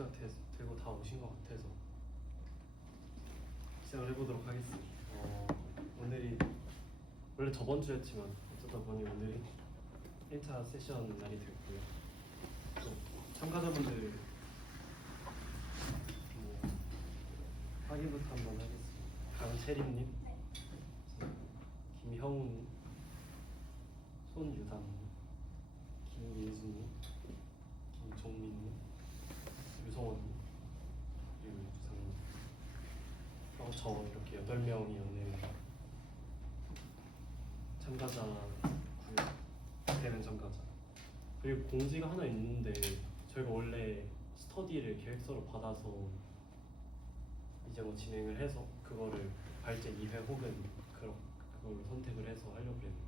준비가 되고 다 오신 것 같아서 시작을 해보도록 하겠습니다. 오늘이 원래 저번 주였지만 어쩌다 보니 오늘이 1차 세션 날이 됐고요. 또 참가자분들 확인부터 한번 하겠습니다. 강채림님, 김형우님, 손유담님, 김예수님, 김종민님, 유성원님, 그리고 유상님, 저 이렇게 8명이 오늘 참가자고요. 되는 참가자. 그리고 공지가 하나 있는데 저희가 원래 스터디를 계획서로 받아서 이제 뭐 진행을 해서 그거를 발제 2회 혹은 그걸 선택을 해서 하려고 했는데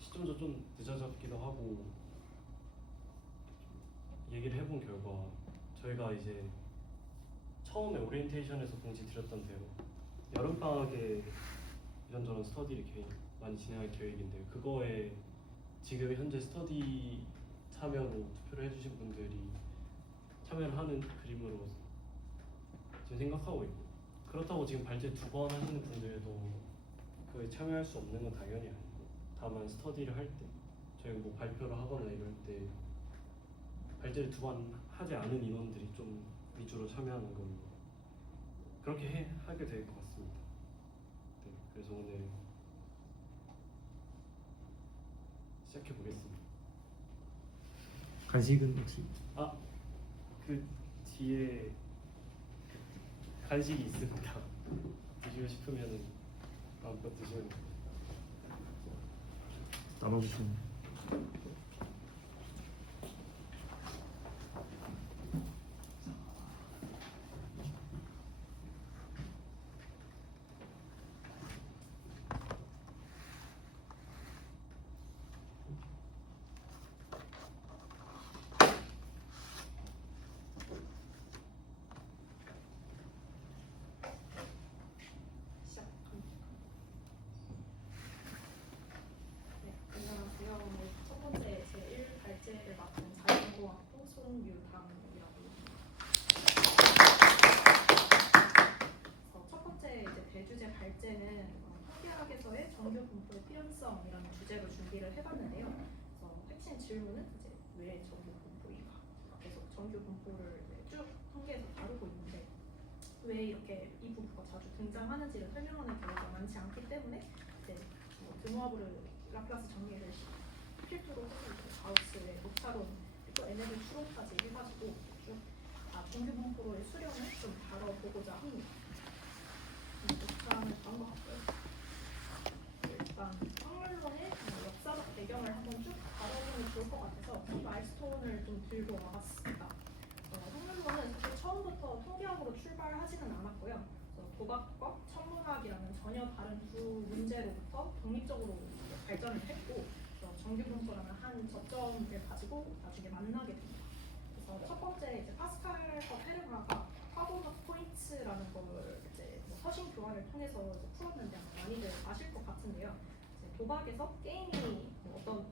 시점도 좀 늦어졌기도 하고 얘기를 해본 결과 저희가 이제 처음에 오리엔테이션에서 공지 드렸던 대로 여름방학에 이런저런 스터디를 많이 진행할 계획인데 그거에 지금 현재 스터디 참여로 투표를 해주신 분들이 참여를 하는 그림으로 지금 생각하고 있고, 그렇다고 지금 발제 2번 하시는 분들도 그에 참여할 수 없는 건 당연히 아니고, 다만 스터디를 할 때 저희가 뭐 발표를 하거나 이럴 때 발제를 2번 하지 않은 인원들이 좀 위주로 참여하는 걸로 그렇게 하게 될 것 같습니다. 네, 그래서 오늘 시작해 보겠습니다. 간식은 혹시? 그 뒤에 간식이 있습니다. 드시고 싶으면 마음껏 드시면 됩니다. 나눠주시면. 발제는 통계학에서의 정규 분포의 필연성이라는 주제로 준비를 해봤는데요. 그래서 핵심 질문은 이제 왜 정규 분포인가? 계속 정규 분포를 쭉 통계에서 다루고 있는데 왜 이렇게 이 분포가 자주 등장하는지를 설명하는 경우가 많지 않기 때문에 이제 드모아브르 라플라스 정리를 필두로 해서 가우스의 녹차론 또 NLP 추론까지 해가지고 쭉 정규 분포의 수령을 좀 다뤄보고자 합니다. 녹차는 그런 것 같고요. 일단 확률론의 역사적 배경을 한번 쭉 다뤄보면 좋을 것 같아서 이 마일스톤을 좀 들고 와봤습니다. 확률론은 사실 처음부터 통계학으로 출발하지는 않았고요. 도각과 천문학이라는 전혀 다른 두 문제로부터 독립적으로 발전을 했고 정규 분포라는 한 접점을 가지고 나중에 만나게 됩니다. 그래서 첫 번째 이제 파스칼과 페르마가 파본 오브 포인츠라는 걸 이제 서신 교환을 통해서 풀었는데 많이들 아실 것 같은데요. 도박에서 게임이 어떤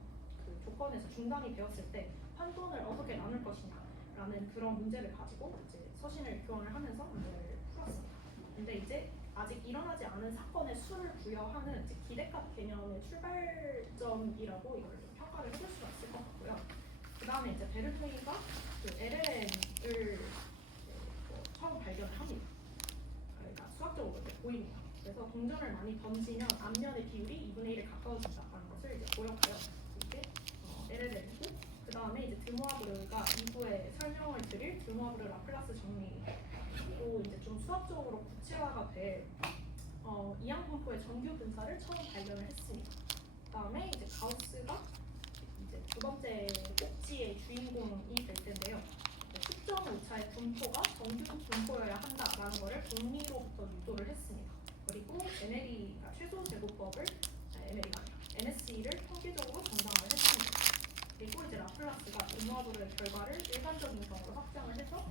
그 조건에서 중단이 되었을 때 판돈을 어떻게 나눌 것이냐라는 그런 문제를 가지고 이제 서신을 교환을 하면서 문제를 풀었습니다. 근데 이제 아직 일어나지 않은 사건의 수를 부여하는 이제 기대값 개념의 출발점이라고 이걸 좀 평가를 해볼 수가 있을 것 같고요. 그 다음에 이제 베르토이가 그 LLM을 처음 발견을 합니다. 그러니까 수학적으로 보입니다. 그래서 동전을 많이 던지면 앞면의 비율이 2분의 1에 가까워진다는 것을 이제 고려하여 이게 LLM이고, 그 다음에 이제 드모아브르가 이후에 설명을 드릴 드모아브르 라플라스 정리로 이제 좀 수학적으로 구체화가 될 이항 분포의 정규 분사를 처음 발견을 했습니다. 그 다음에 이제 가우스가 이제 두 번째 꼭지의 주인공이 될 텐데요. 특정 오차의 분포가 정규 분포여야 한다라는 것을 공리로부터 유도를 했습니다. 그리고 MLE가 최소 제곱법을 MLE가 아니라 MSE를 통계적으로 정당화를 했습니다. 그리고 이제 라플라스가 드모아브르의 결과를 일반적인 경우로 확장을 해서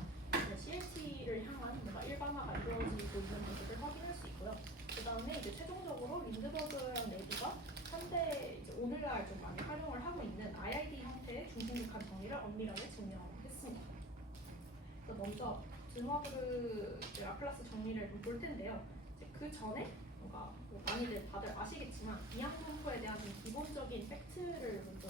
CLT를 향한 뭔가 일반화가 이루어지고 있는 모습을 확인할 수 있고요. 그 다음에 이제 최종적으로 린드버그랑 네비가 현대 이제 오늘날 좀 많이 활용을 하고 있는 IID 형태의 중심국한 정의를 엄밀하게 증명했습니다. 먼저 드머브르 라플라스 정리를 좀 볼 텐데요. 이제 그 전에 뭔가 뭐 많이들 다들 아시겠지만 이항분포에 대한 좀 기본적인 팩트를 먼저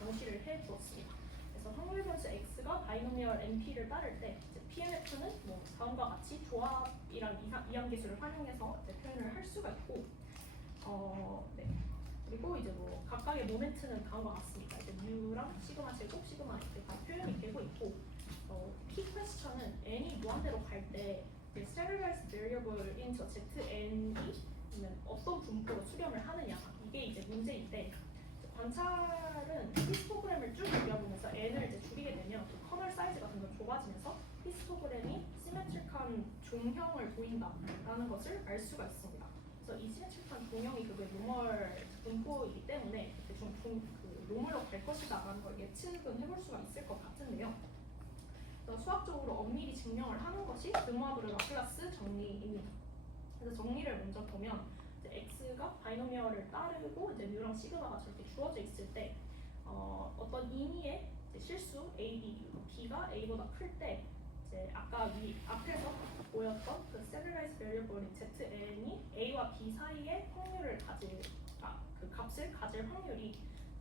명시를 해두었습니다. 그래서 확률 변수 x가 바이노미얼 NP를 따를 때 이제 PMF는 뭐 다음과 같이 조합이랑 이항계수를 활용해서 이제 표현을 할 수가 있고, 네. 그리고 이제 뭐 각각의 모멘트는 다음과 같습니다. 이제 U랑 시그마 제곱, 시그마 이렇게 다 표현이 되고 있고, 키 퀘스천은 n이 무한대로 갈 때 standardized variable인 저 zn이 어떤 분포로 수렴을 하느냐, 이게 이제 문제인데, 관찰은 히스토그램을 쭉 그려보면서 n을 이제 줄이게 되면 커널 사이즈가 점점 좁아지면서 히스토그램이 시메트릭한 종형을 보인다라는 것을 알 수가 있습니다. 그래서 이 시메트릭한 종형이 그게 노멀 분포이기 때문에 그 노멀로 갈 것이다라는 걸 예측은 해볼 수가 있을 것 같은데요. 그래서 수학적으로 엄밀히 증명을 하는 것이 드모아브르 라플라스 정리입니다. 그래서 정리를 먼저 보면 이제 x가 바이노미얼을 따르고 이제 뮤랑 시그마가 저렇게 주어져 있을 때 어떤 임의의 실수 a, b가 a보다 클 때 이제 아까 앞에서 보였던 그 standardized variable인 zn이 a와 b 사이의 확률을 그 값을 가질 확률이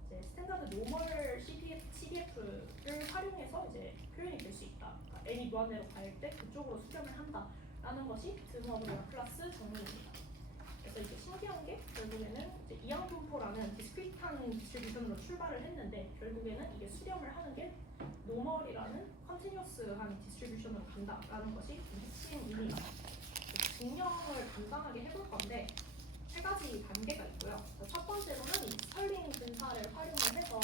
이제 스탠다드 노멀 CDF를 활용해서 이제 표현이 될 수 있다. 그러니까 n이 무한대로 갈 때 그쪽으로 수렴을 한다라는 것이 드모아브르 라플라스 정리입니다. 그래서 이게 신기한 게 결국에는 이제 이항분포라는 디스크리트한 디스트리뷰션으로 출발을 했는데 결국에는 이게 수렴을 하는 게 노멀이라는 컨티뉴어스한 디스트리뷰션으로 간다라는 것이 핵심입니다. 증명을 간단하게 해볼 건데 세 가지 단계가 있고요. 첫 번째로는 이 스털링 근사를 활용을 해서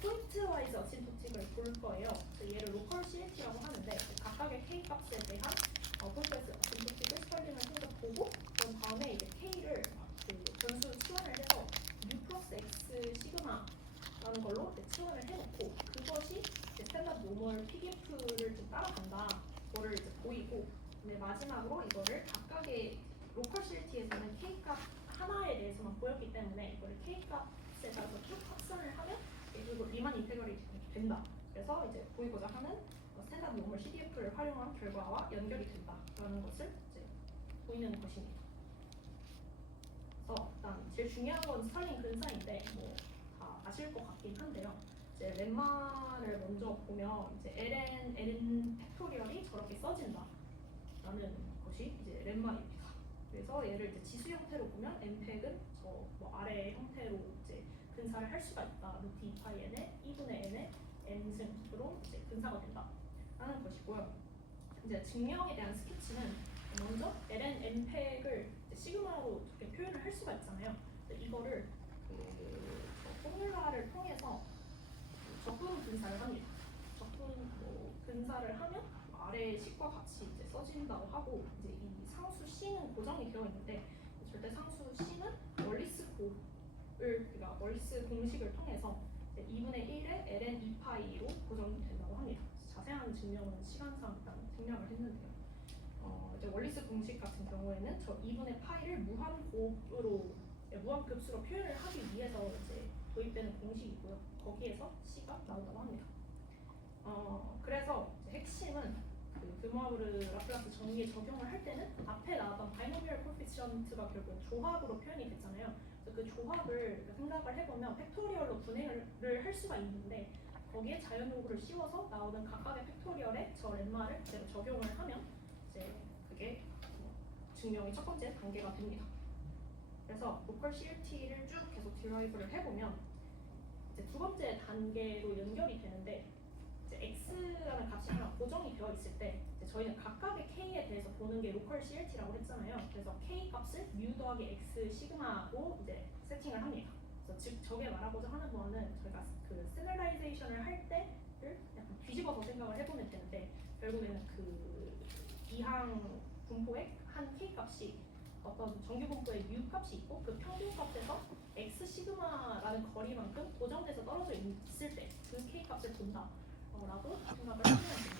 포인트 와이즈 어심토틱을 볼 거예요. 얘를 로컬 CLT라고 하는데 각각의 K 값에 대한 포인트 와이즈 어심토틱을 스털링을 해서 보고 그런 다음에 이제 K를 그 변수 치환을 해서 U 플러스 X 시그마라는 걸로 이제 치환을 해놓고 그것이 이제 스탠다드 노멀 PDF를 좀 따라간다. 그거를 이제 보이고 근데 마지막으로 이거를 각각의 로컬 CLT에서는 K값 하나에 대해서만 보였기 때문에 이거를 K값에 따라서 쭉 확산을 하면 그리고 리만 인테그레이션이 된다. 그래서 이제 보이고자 하는 스탠다드 노멀 CDF를 활용한 결과와 연결이 된다라는 것을 이제 보이는 것입니다. 그래서 일단 제일 중요한 건 스털링 근사인데 뭐 다 아실 것 같긴 한데요. 이제 렘마를 먼저 보면 이제 ln n 팩토리얼이 저렇게 써진다라는 것이 이제 렘마입니다. 그래서 얘를 이제 지수 형태로 보면 n팩은 저 뭐 아래 형태로 이제 근사를 할 수가 있다. 루트 2파이 n의 2분의 n의 n승으로 이제 근사가 된다라는 것이고요. 이제 증명에 대한 스케치는 먼저 ln n팩을 시그마로 이렇게 표현을 할 수가 있잖아요. 이거를 그 포뮬라를 통해서 적분 분사를 합니다. 적분 근사를 하면 아래 식과 같이 이제 써진다고 하고 이제 이 상수 c는 고정이 되어 있는데 절대 상수 c는 월리스 그러니까 월리스 공식을 통해서 2분의 1의 ln 2파이로 고정된다고 합니다. 자세한 증명은 시간상 일단 생략을 했는데요. 이제 월리스 공식 같은 경우에는 저 2분의 파이를 무한급수로 표현을 하기 위해서 이제 도입되는 공식이고요. 거기에서 c가 나온다고 합니다. 그래서 핵심은 그 드모아브르 라플라스 정리에 적용을 할 때는 앞에 나왔던 바이노미얼 코피시언트가 결국 조합으로 표현이 됐잖아요. 그래서 그 조합을 생각을 해보면 팩토리얼로 분해를 할 수가 있는데 거기에 자연 요구를 씌워서 나오는 각각의 팩토리얼에 저 렘마를 그대로 적용을 하면 이제 그게 증명의 첫 번째 단계가 됩니다. 그래서 로컬 CLT를 쭉 계속 디라이브를 해보면 이제 두 번째 단계로 연결이 되는데 이제 x라는 값이 하나 고정이 되어 있을 때 이제 저희는 각각의 k에 대해서 보는 게 로컬 CLT라고 했잖아요. 그래서 k 값을 mu 더하기 x 시그마로 이제 세팅을 합니다. 그래서 즉 저게 말하고자 하는 거는 저희가 그 스탠다라이제이션을 할 때를 약간 뒤집어서 생각을 해보면 되는데 결국에는 그 이항 분포의 한 k 값이 어떤 정규 분포의 mu 값이 있고 그 평균 값에서 x 시그마라는 거리만큼 고정돼서 떨어져 있을 때 그 k 값을 본다. 라고 생각을 하시면 됩니다.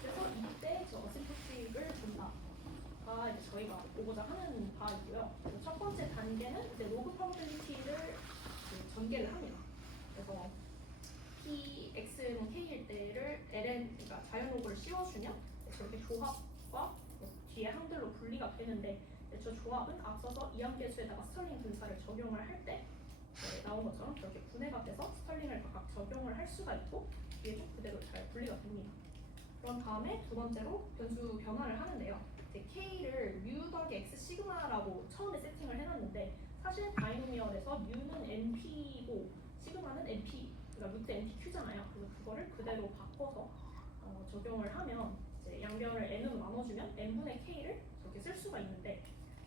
그래서 이때 저 어심토틱을 본다가 이제 저희가 보고자 하는 바이고요. 첫 번째 단계는 이제 로그 프로버빌리티를 전개를 합니다. 그래서 p x는 k일 때를 ln 그러니까 자연호구를 씌워주면 저렇게 조합과 뒤에 항들로 분리가 되는데 저 조합은 앞서서 이항계수에다가 스털링 분사를 적용을 할 때 나온 것처럼 저렇게 분해가 돼서 스털링을 각각 적용을 할 수가 있고 뒤에 쭉 그대로 잘 분리가 됩니다. 그런 다음에 두 번째로 변수 변화를 하는데요. 이제 K를 mu 더하기 X 시그마라고 처음에 세팅을 해놨는데 사실 바이노미얼에서 mu는 NP고 시그마는 NP, 그러니까 루트 NPQ잖아요. 그래서 그거를 그대로 바꿔서 적용을 하면 이제 양변을 n으로 나눠주면 n분의 k를 저렇게 쓸 수가 있는데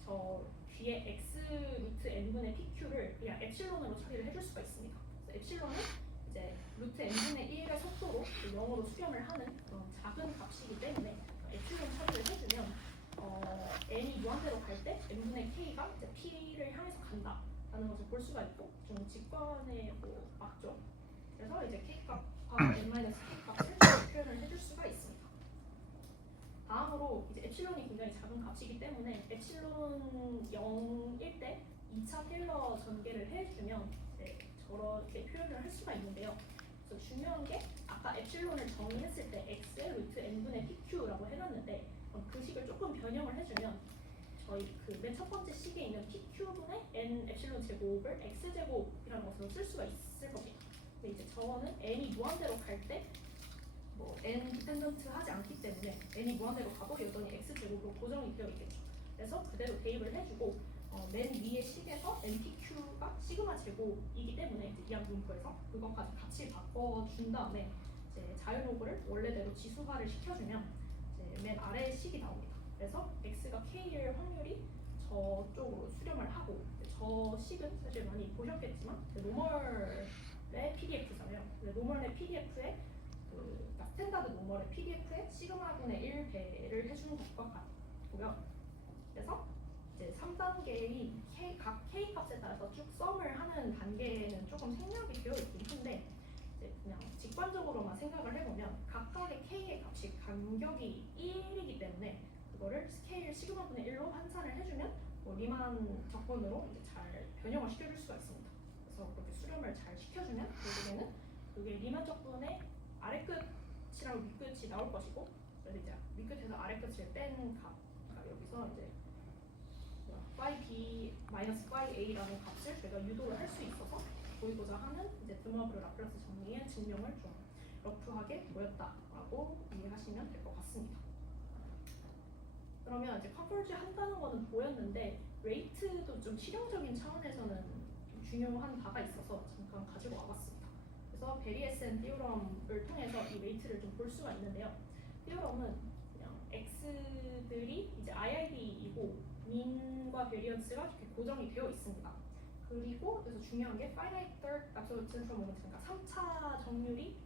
저 뒤에 x 루트 n분의 pq를 그냥 엡실론으로 처리를 해줄 수가 있습니다. 그래서 엡실론은 이제 루트 n분의 1의 속도로 0으로 수렴을 하는 그런 작은 값이기 때문에 엡실론 처리를 해주면 n이 무한대로 갈 때 n분의 k가 이제 p를 향해서 간다라는 것을 볼 수가 있고 좀 직관에 맞죠. 그래서 이제 k값과 n-k 값을 표현을 해줄 수가 있습니다. 다음으로 이제 엡실론이 굉장히 작은 값이기 때문에 엡실론 0일 때 2차 테일러 전개를 해주면 저렇게 표현을 할 수가 있는데요. 그래서 중요한 게 아까 엡실론을 정의했을 때 x의 루트 n분의 pq라고 해놨는데 그 식을 조금 변형을 해주면 저희 그 맨 첫 번째 식에 있는 pq분의 n 엡실론 제곱을 x 제곱이라는 것으로 쓸 수가 있을 겁니다. 근데 이제 저거는 n이 무한대로 갈 때 n 디펜던트 하지 않기 때문에 n이 무한대로 가버리더니 x 제곱으로 고정이 되어 있겠죠. 그래서 그대로 대입을 해주고 맨 위의 식에서 npq가 시그마 제곱이기 때문에 이제 이항 분포에서 그것까지 같이 바꿔준 다음에 이제 자유로그를 원래대로 지수화를 시켜주면 이제 맨 아래의 식이 나옵니다. 그래서 x가 k일 확률이 저쪽으로 수렴을 하고 저 식은 사실 많이 보셨겠지만 노멀의 PDF잖아요. 노멀의 PDF에 그러니까 스탠다드 노멀의 PDF에 시그마분의 1배를 해주는 것과 같고요. 그래서 이제 3단계인 각 K 값에 따라서 쭉 썸을 하는 단계는 조금 생략이 되어 있긴 한데 이제 그냥 직관적으로만 생각을 해보면 각각의 K의 값이 간격이 1이기 때문에 그거를 스케일 시그마분의 1로 환산을 해주면 리만 적분으로 이제 잘 변형을 시켜줄 수가 있습니다. 그래서 그렇게 수렴을 잘 시켜주면 결국에는 그게 리만 적분의 아래끝이랑 윗끝이 나올 것이고 그래서 이제 윗끝에서 아래끝을 뺀 값, 그러니까 여기서 이제 phi b 마이너스 phi a라는 값을 저희가 유도를 할 수 있어서 보이고자 하는 이제 드머브르 라플라스 정리의 증명을 좀 러프하게 보였다라고 이해하시면 될 것 같습니다. 그러면 이제 컨버지 한다는 거는 보였는데 레이트도 좀 실용적인 차원에서는 좀 중요한 바가 있어서 잠깐 가지고 와봤습니다. 그래서 베리에센 띠오럼을 통해서 이 레이트를 좀 볼 수가 있는데요. 띠오럼은 그냥 x들이 이제 IID이고 민과 베리언스가 이렇게 고정이 되어 있습니다. 그리고 그래서 중요한 게 finite third absolute central moment, 그러니까 3차 정률이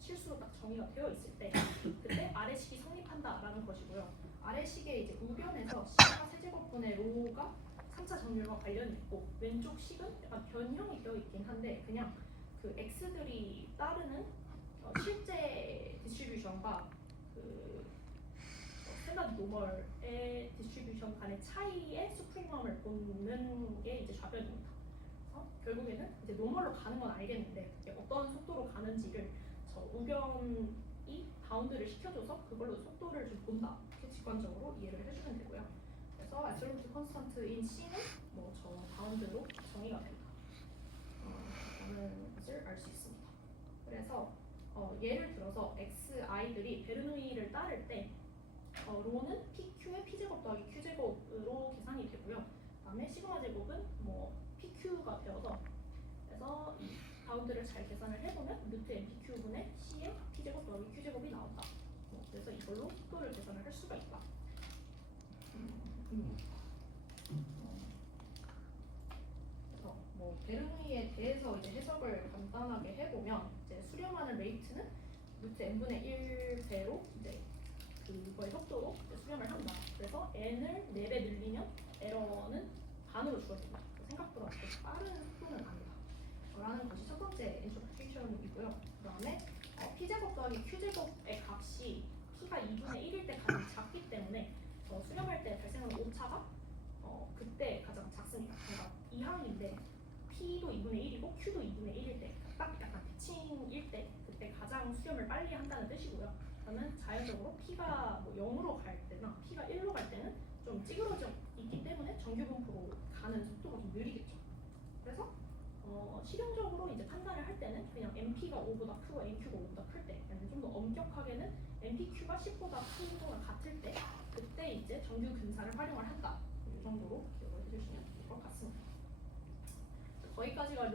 실수로 딱 정의가 되어 있을 때 그때 아래식이 성립한다라는 것이고요. 아래식의 이제 우변에서 시그마 세제곱분의 로가 3차 정률과 관련이 있고 왼쪽 식은 약간 변형이 되어 있긴 한데 그냥 그 x들이 따르는 실제 디스트리뷰션과 그 스탠다드 노멀의 디스트리뷰션 간의 차이의 수프리멈을 보는 게 이제 좌변입니다. 그래서 결국에는 이제 노멀로 가는 건 알겠는데 어떤 속도로 가는지를 저 우변이 바운드를 시켜줘서 그걸로 속도를 좀 본다. 이렇게 직관적으로 이해를 해주면 되고요. 그래서 absolute constant인 C는 저 바운드로 정의가 된다. 라는 것을 알 수 있습니다. 그래서 예를 들어서 xi들이 베르노이를 따를 때 로는 pq의 p제곱 더하기 q제곱으로 계산이 되고요. 그다음에 시그마 제곱은 pq가 되어서 그래서 이 바운드를 잘 계산을 해보면 루트 npq분의 c의 p제곱 더하기 q제곱이 나온다. 그래서 이걸로 속도를 계산을 할 수가 있다. 그래서 베르노이에 대해서 이제 해석을 간단하게 해보면 이제 수렴하는 레이트는 루트 n분의 1배로 이제 그거의 속도로 수렴을 한다. 그래서 n을 4배 늘리면 에러는 반으로 줄어든다. 생각보다 그렇게 빠른 속도는 아니다. 라는 것이 첫 번째 인터프리테이션이고요. 그 다음에 p제곱 더하기 q제곱의 값이 p가 2분의 1일 때 가장 작기 때문에 수렴할 때 발생하는 오차가 그때 가장 작습니다. 그러니까 이항인데 p도 2분의 1이고 q도 2분의 1일 때 딱 약간 대칭일 때 그때 가장 수렴을 빨리 한다는 뜻이고요. 그러면 자연적으로 P가 뭐 0으로 갈 때나 P가 1로 갈 때는 좀 찌그러져 있기 때문에 정규 분포로 가는 속도가 좀 느리겠죠. 그래서 실용적으로 이제 판단을 할 때는 그냥 MP가 5보다 크고 NQ가 5보다 클 때, 좀 더 엄격하게는 MPQ가 10보다 크거나 같을 때, 그때 이제 정규 근사를 활용을 한다. 이 정도로 기억을 해주시면 될 것 같습니다. 거기까지가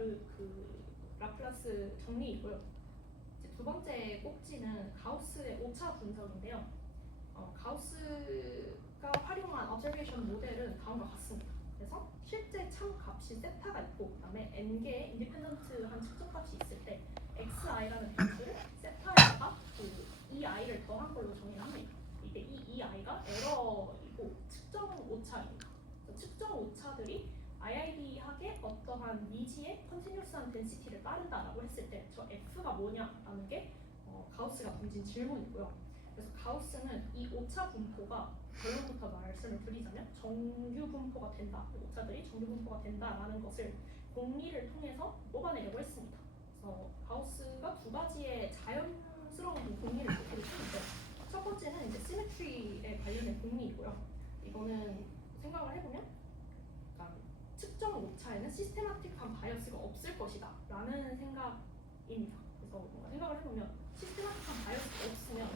라플라스 정리이고요. 이제 두 번째 꼭지는 가우스의 오차 분석인데요. 가우스가 활용한 observation 모델은 다음과 같습니다. 그래서 실제 참 값이 세타가 있고 그다음에 n개의 인디펜던트한 측정 값이 있을 때 xi라는 변수를 세타에다가 ei를 더한 걸로 정의를 합니다. 이게 이 ei가 에러이고 측정 오차입니다. 측정 오차들이 IID하게 어떠한 미지의 컨티뉴스한 덴시티를 따른다라고 했을 때 저 f가 뭐냐라는 게 가우스가 던진 질문이고요. 그래서 가우스는 이 오차 분포가 결론부터 말씀을 드리자면 정규 분포가 된다. 오차들이 정규 분포가 된다라는 것을 공리를 통해서 뽑아내려고 했습니다. 그래서 가우스가 두 가지의 자연스러운 공리를 보여주는데 첫 번째는 이제 시메트리에 관련된 공리이고요. 이거는 생각을 해보면 그러니까 측정 오차에는 시스테마틱한 바이어스가 없을 것이다 라는 생각입니다. 그래서 뭔가 생각을 해보면 시스테마틱한 바이어스가 없으면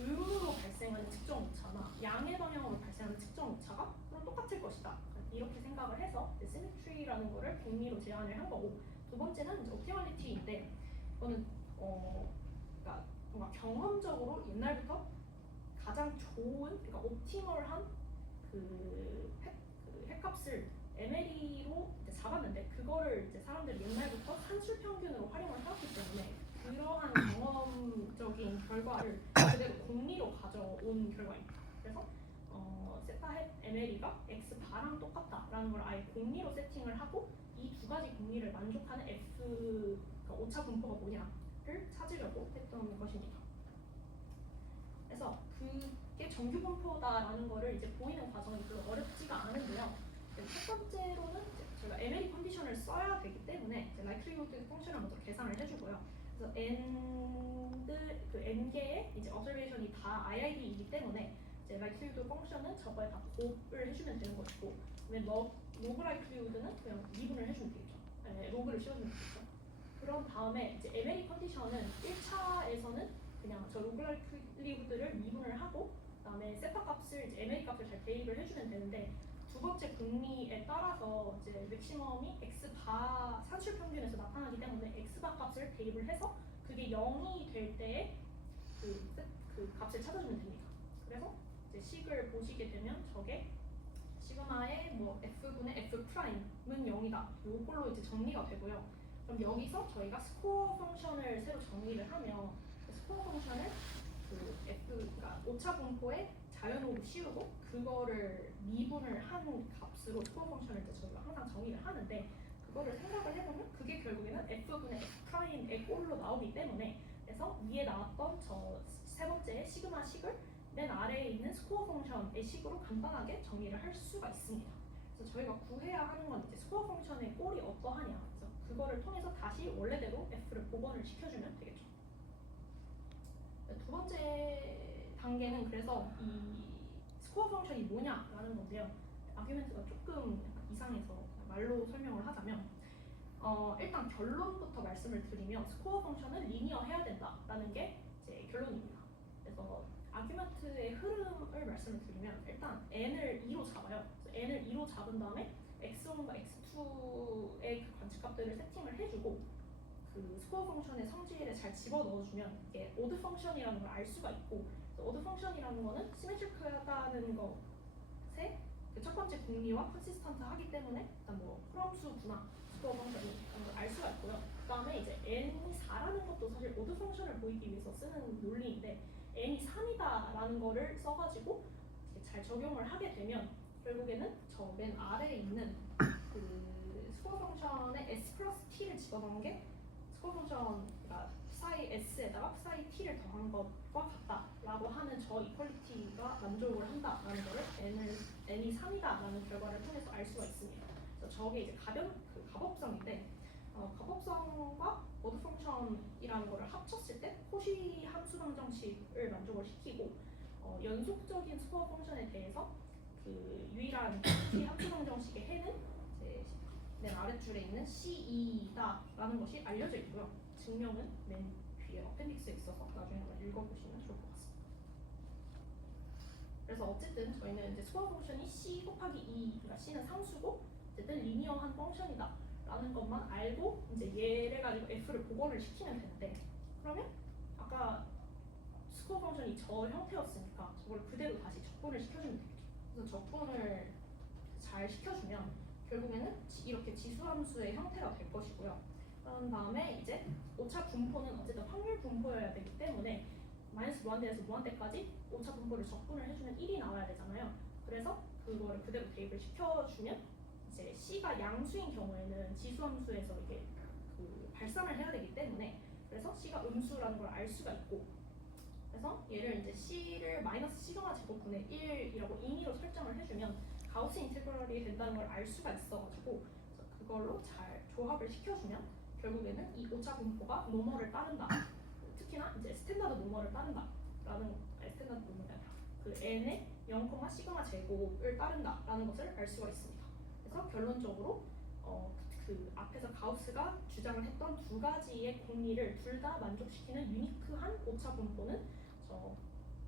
음으로 발생하는 측정 오차나 양의 방향으로 발생하는 측정 오차가 그럼 똑같을 것이다. 이렇게 생각을 해서 시메트리라는 거를 공리로 제안을 한 거고, 두 번째는 이제 옵티멀리티인데 이거는 그러니까 뭔가 경험적으로 옛날부터 가장 좋은 그러니까 옵티멀한 그 핵값을 MLE로 잡았는데 그거를 이제 사람들이 옛날부터 산술 평균으로 활용을 해왔기 때문에 그러한 경험적인 결과를 그대로 공리로 가져온 결과입니다. 그래서 세타 햇 MLE가 x 바랑 똑같다라는 걸 아예 공리로 세팅을 하고 이 두 가지 공리를 만족하는 f 그러니까 오차 분포가 뭐냐를 찾으려고 했던 것입니다. 그래서 그게 정규 분포다라는 거를 이제 보이는 과정이 별로 어렵지가 않은데요. 첫 번째로는 저희가 MLE 컨디션을 써야 되기 때문에 likelihood 펑션을 먼저 계산을 해주고요. 그래서 n개의 이제 observation이 다 IID이기 때문에 이제 likelihood 펑션은 저거에 다 곱을 해주면 되는 것이고, 그다음에 log likelihood는 그냥 미분을 해주면 되겠죠. 로그를 씌워주면 되겠죠. 그런 다음에 이제 MLE 컨디션은 1차에서는 그냥 저 로그 likelihood를 미분을 하고 그다음에 세타 값을 이제 MLE 값을 잘 대입을 해주면 되는데, 두 번째 공리에 따라서 이제 맥시멈이 x바 산출 평균에서 나타나기 때문에 x바 값을 대입을 해서 그게 0이 될 때에 그 값을 찾아주면 됩니다. 그래서 이제 식을 보시게 되면 저게 시그마의 뭐 f분의 f 프라임은 0이다. 요걸로 이제 정리가 되고요. 그럼 여기서 저희가 스코어 펑션을 새로 정리를 하면 스코어 펑션을 그러니까 오차 분포에 자연으로 씌우고 그거를 미분을 한 값으로 스코어 펑션을 이제 저희가 항상 정의를 하는데, 그거를 생각을 해보면 그게 결국에는 f분의 f 프라임의 꼴로 나오기 때문에, 그래서 위에 나왔던 저 세 번째 시그마 식을 맨 아래에 있는 스코어 펑션의 식으로 간단하게 정의를 할 수가 있습니다. 그래서 저희가 구해야 하는 건 이제 스코어 펑션의 꼴이 어떠하냐, 그래서 그거를 통해서 다시 원래대로 f를 복원을 시켜주면 되겠죠. 두 번째 단계는 그래서 이 스코어 펑션이 뭐냐라는 건데요. 아규멘트가 조금 이상해서 말로 설명을 하자면 일단 결론부터 말씀을 드리면 스코어 펑션은 리니어해야 된다라는 게 이제 결론입니다. 그래서 아규멘트의 흐름을 말씀을 드리면 일단 n을 2로 잡아요. 그래서 n을 2로 잡은 다음에 x1과 x2의 그 관측값들을 세팅을 해주고 그 스코어 펑션의 성질에 잘 집어 넣어주면 이게 오드 펑션이라는 걸 알 수가 있고, 오드 펑션이라는 거는 시메트릭하다는 것에 그 첫 번째 공리와 컨시스턴트하기 때문에 일단 뭐 프롬수 분화 스코어 펑션이 알 수가 있고요. 그다음에 이제 n이 4라는 것도 사실 오드 펑션을 보이기 위해서 쓰는 논리인데 n이 3이다라는 거를 써가지고 잘 적용을 하게 되면 결국에는 저 맨 아래에 있는 그 스코어 펑션의 s 플러스 t를 집어넣은 게 스코어 펑션가 psi s에다가 psi t를 더한 것과 같다라고 하는 저 이퀄리티가 만족을 한다라는 거를 n이 3이다라는 결과를 통해서 알 수가 있습니다. 그래서 저게 이제 가변 그 가법성인데 가법성과 모드 펑션이라는 거를 합쳤을 때 코시 함수 방정식을 만족을 시키고 연속적인 스코어 펑션에 대해서 그 유일한 코시 함수 방정식의 해는 이제 맨 아랫줄에 있는 C2다라는 것이 알려져 있고요. 증명은 맨 뒤에 어펜딕스에 있어서 나중에 한번 읽어보시면 좋을 것 같습니다. 그래서 어쨌든 저희는 이제 스코어 펑션이 C 곱하기 2, 그러니까 C는 상수고 어쨌든 리니어한 펑션이다 라는 것만 알고 이제 얘를 가지고 F를 복원을 시키면 되는데, 그러면 아까 스코어 펑션이 저 형태였으니까 저걸 그대로 다시 적분을 시켜주면 되겠죠. 그래서 적분을 잘 시켜주면 결국에는 이렇게 지수함수의 형태가 될 것이고요. 그런 다음에 이제 오차 분포는 어쨌든 확률 분포여야 되기 때문에 마이너스 무한대에서 무한대까지 오차 분포를 적분을 해주면 1이 나와야 되잖아요. 그래서 그거를 그대로 대입을 시켜주면 이제 C가 양수인 경우에는 지수함수에서 이게 그 발산을 해야 되기 때문에 그래서 C가 음수라는 걸 알 수가 있고, 그래서 얘를 이제 C를 마이너스 시그마 제곱분의 1이라고 임의로 설정을 해주면 가우스 인테그럴이 된다는 걸 알 수가 있어가지고 그걸로 잘 조합을 시켜주면 결국에는 이 오차 분포가 노멀을 따른다. 특히나 이제 스탠다드 노멀을 따른다라는 스탠다드 노멀이 아니라 그 n의 0, 시그마 제곱을 따른다라는 것을 알 수가 있습니다. 그래서 결론적으로 그 앞에서 가우스가 주장을 했던 두 가지의 공리를 둘 다 만족시키는 유니크한 오차 분포는 저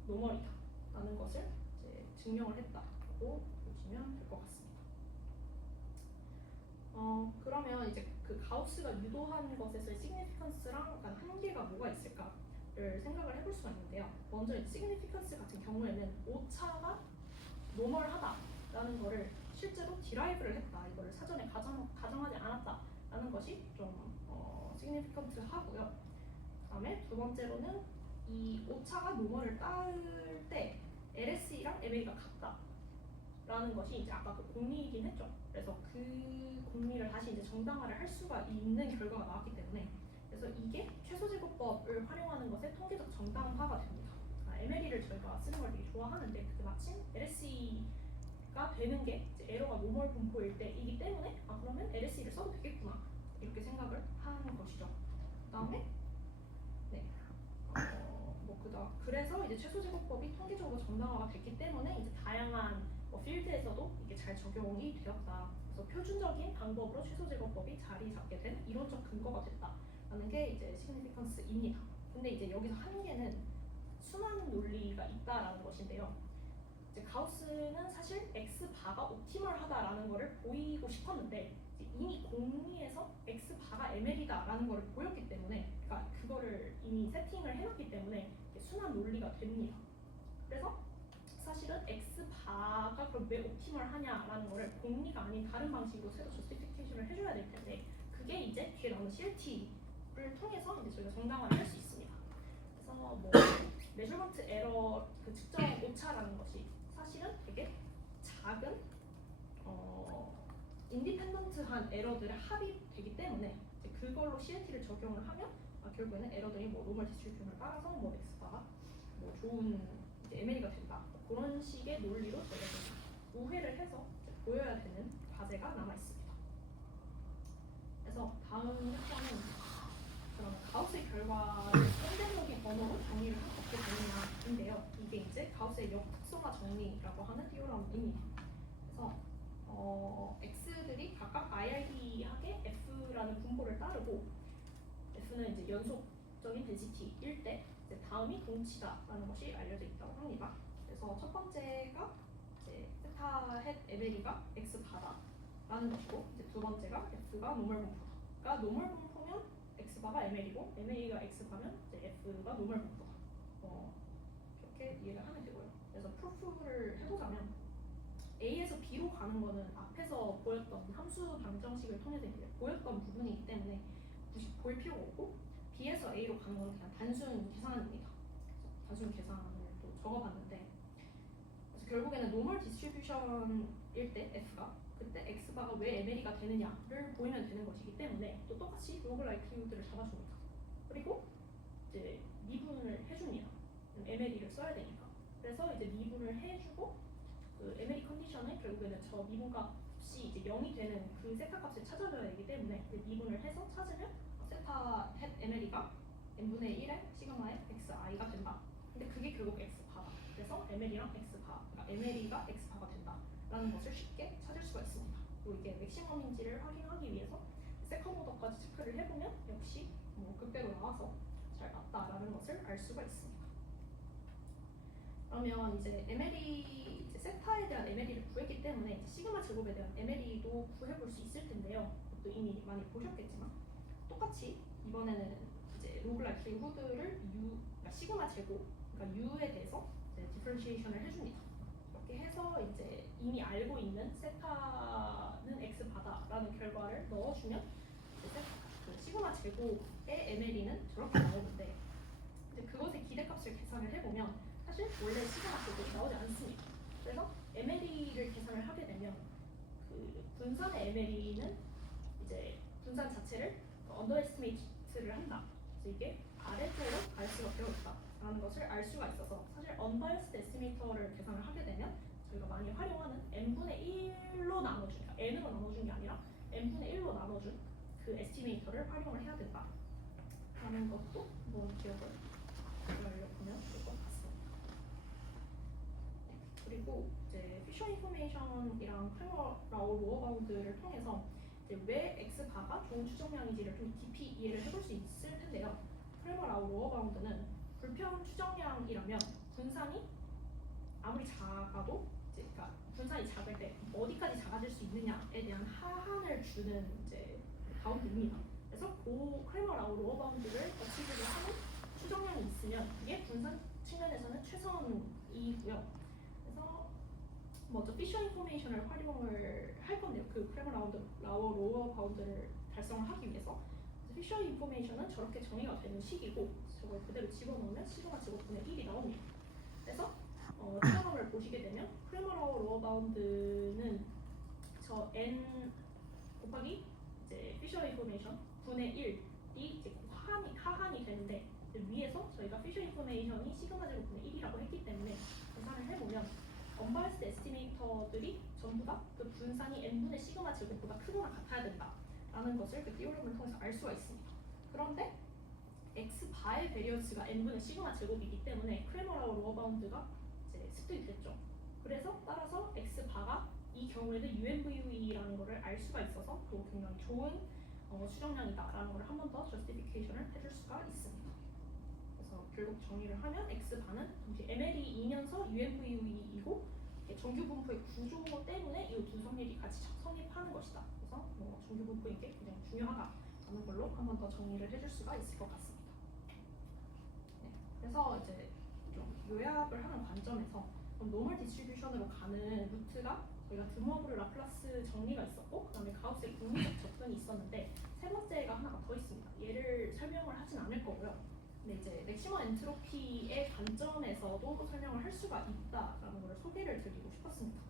노멀이다라는 것을 이제 증명을 했다고 보시면 될 것 같습니다. 그러면 이제 그 가우스가 유도한 것에서의 시그니피컨스랑 한계가 뭐가 있을까를 생각을 해볼 수가 있는데요. 먼저 이 시그니피컨스 같은 경우에는 오차가 노멀하다라는 거를 실제로 디라이브를 했다, 이거를 사전에 가정하지 않았다라는 것이 좀 시그니피컨트 하고요. 그다음에 두 번째로는 이 오차가 노멀을 따를 때 LSE랑 MA가 같다라는 것이 이제 아까 그 공리이긴 했죠. 그래서 그 공리를 다시 이제 정당화를 할 수가 있는 결과가 나왔기 때문에 그래서 이게 최소제곱법을 활용하는 것의 통계적 정당화가 됩니다. MLE를 저희가 쓰는 걸 되게 좋아하는데 그게 마침 LSE가 되는 게 이제 에러가 노멀 분포일 때이기 때문에 그러면 LSE를 써도 되겠구나 이렇게 생각을 하는 것이죠. 그다음에 그래서 이제 최소제곱법이 통계적으로 정당화가 됐기 때문에 이제 다양한 필드에서도 이게 잘 적용이 되었다. 그래서 표준적인 방법으로 최소제곱법이 자리 잡게 된 이론적 근거가 됐다라는 게 이제 시그니피컨스입니다. 근데 이제 여기서 한계는 순환 논리가 있다라는 것인데요. 이제 가우스는 사실 x 바가 옵티멀하다라는 것을 보이고 싶었는데 이미 공리에서 x 바가 ML이다라는 것을 보였기 때문에, 그러니까 그거를 이미 세팅을 해놨기 때문에 순환 논리가 됩니다. 그래서 사실은 x 바가 그럼 왜 옵티멀하냐라는 거를 공리가 아닌 다른 방식으로 새로 저스티피케이션을 해줘야 될 텐데 그게 이제 뒤에 나오는 CLT를 통해서 이제 저희가 정당화를 할 수 있습니다. 그래서 뭐 메저먼트 에러 그 측정 오차라는 것이 사실은 되게 작은 인디펜던트한 에러들의 합이 되기 때문에 이제 그걸로 CLT를 적용을 하면 결국에는 에러들이 뭐 노멀 디스트리뷰션을 따라서 뭐 엑스바가 뭐 좋은 이제 MLE가 된다, 그런 식의 논리로 저희가 우회를 해서 보여야 되는 과제가 남아 있습니다. 그래서 다음 회차는 그럼 가우스의 결과를 선택적인 언어로 정의를 할 수 없게 되느냐인데요. 이게 이제 가우스의 역특성화 정리라고 하는 티오럼입니다. 그래서 x들이 각각 IRD하게 f라는 분포를 따르고 f는 이제 연속적인 덴시티일 때 이제 다음이 동치다라는 것이 알려져 있다고 합니다. 그래서 첫 번째가 이제 세타 헷 MLE가 x 바다라는 것이고, 이제 두 번째가 f가 노멀 분포다. 그러니까 노멀 분포면 x 바가 ML이고 MLE가 x 바면 이제 f가 노멀 분포다. 이렇게 이해를 하면 되고요. 그래서 프루프를 해보자면 A에서 B로 가는 거는 앞에서 보였던 함수 방정식을 통해서 이제 보였던 부분이기 때문에 굳이 볼 필요가 없고, B에서 A로 가는 건 그냥 단순 계산입니다. 단순 계산을 또 적어봤는데 그래서 결국에는 노멀 디스트리뷰션일 때 F가 그때 X바가 왜 MLE가 되느냐를 보이면 되는 것이기 때문에 또 똑같이 로그 라이클리후드를 잡아줍니다. 그리고 이제 미분을 해줍니다. MLE를 써야 되니까. 그래서 이제 미분을 해주고 그 MLE 컨디션을 결국에는 저 미분값 값이 이제 0이 되는 그 세타 값을 찾아줘야 되기 때문에 이제 미분을 해서 찾으면 세타 햇 ml이가 n분의 1의 시그마의 xi가 된다. 근데 그게 결국 x바다. 그래서 ml이랑 x바, 그러니까 ml가 x바가 된다라는 것을 쉽게 찾을 수가 있습니다. 그리고 이게 맥시멈인지를 확인하기 위해서 세컨 오더까지 체크를 해보면 역시 뭐 그대로 나와서 잘 맞다라는 것을 알 수가 있습니다. 그러면 이제 MLE 이제 세타에 대한 MLE를 구했기 때문에 이제 시그마 제곱에 대한 MLE도 구해볼 수 있을 텐데요. 또 이미 많이 보셨겠지만 똑같이 이번에는 이제 로그 라이클리후드를 그러니까 시그마 제곱, 그러니까 U에 대해서 이제 디퍼런시에이션을 해줍니다. 이렇게 해서 이제 이미 알고 있는 세타는 x 바다라는 결과를 넣어주면 이제 그 시그마 제곱의 MLE는 저렇게 나오는데 이제 그것의 기대값을 계산을 해보면 사실 원래 시그마 제곱이 나오지 않습니다. 그래서 MLE를 계산을 하게 되면 그 분산의 MLE는 이제 분산 자체를 언더에스티메이트를 한다. 그래서 이게 아래쪽으로 바이어스가 되어 있다라는 것을 알 수가 있어서 사실 언바이어스드 에스티메이터를 계산을 하게 되면 저희가 많이 활용하는 n분의 1로 나눠준, 그러니까 n으로 나눠준 게 아니라 n분의 1로 나눠준 그 에스티메이터를 활용을 해야 된다라는 것도 한번 기억을 하려면 될 것 같습니다. 그리고 이제 피셔 인포메이션이랑 크레머 라우 로어 바운드를 통해서 이제 왜 x 바가 좋은 추정량인지를 좀 깊이 이해를 해볼 수 있을 텐데요. 크레머 라우 로어 바운드는 불평 추정량이라면 분산이 아무리 작아도 이제 그러니까 분산이 작을 때 어디까지 작아질 수 있느냐에 대한 하한을 주는 이제 바운드입니다. 그래서 그 크레머 라우 로어 바운드를 어치브를 하는 추정량이 있으면 그게 분산 측면에서는 최선이고요. 그래서 먼저 피셔 인포메이션을 활용을 할 건데요. 그 크레머 라우 로어 바운드를 달성을 하기 위해서 피셔 인포메이션은 저렇게 정의가 되는 식이고 저걸 그대로 집어넣으면 시그마 제곱분의 1이 나옵니다. 그래서 디어그램을 보시게 되면 크레머 라우 로어 바운드는 저 n 곱하기 이제 피셔 인포메이션 분의 1이 이제 하한이 되는데 위에서 저희가 피셔 인포메이션이 시그마 제곱분의 1이라고 했기 때문에 계산을 해보면 언바이스드 에스티메이터들이 전부 다 그 분산이 n분의 시그마 제곱보다 크거나 같아야 된다라는 것을 그 디어그램을 통해서 알 수가 있습니다. 그런데 x 바의 베리언스가 n분의 시그마 제곱이기 때문에 크레머 라우 로어 바운드가 이제 습득이 됐죠. 그래서 따라서 x 바가 이 경우에는 UMVUE라는 것을 알 수가 있어서 또 굉장히 좋은 추정량이다라는 걸 한 번 더 저스티피케이션을 해줄 수가 있습니다. 그래서 결국 정리를 하면 x 바는 동시에 MLE이면서 UMVUE이고 정규 분포의 구조 때문에 이 두 성질이 같이 성립하는 것이다. 그래서 정규 분포인 게 굉장히 중요하다라는 걸로 한 번 더 정리를 해줄 수가 있을 것 같습니다. 네, 그래서 이제 좀 요약을 하는 관점에서 노멀 디스트리뷰션으로 가는 루트가 저희가 드모브르 라플라스 정리가 있었고 그다음에 가우스의 공리적 접근이 있었는데 세 번째가 하나가 더 있습니다. 얘를 설명을 하진 않을 거고요. 근데 이제 맥시멈 엔트로피의 관점에서도 설명을 할 수가 있다라는 걸 소개를 드리고 싶었습니다.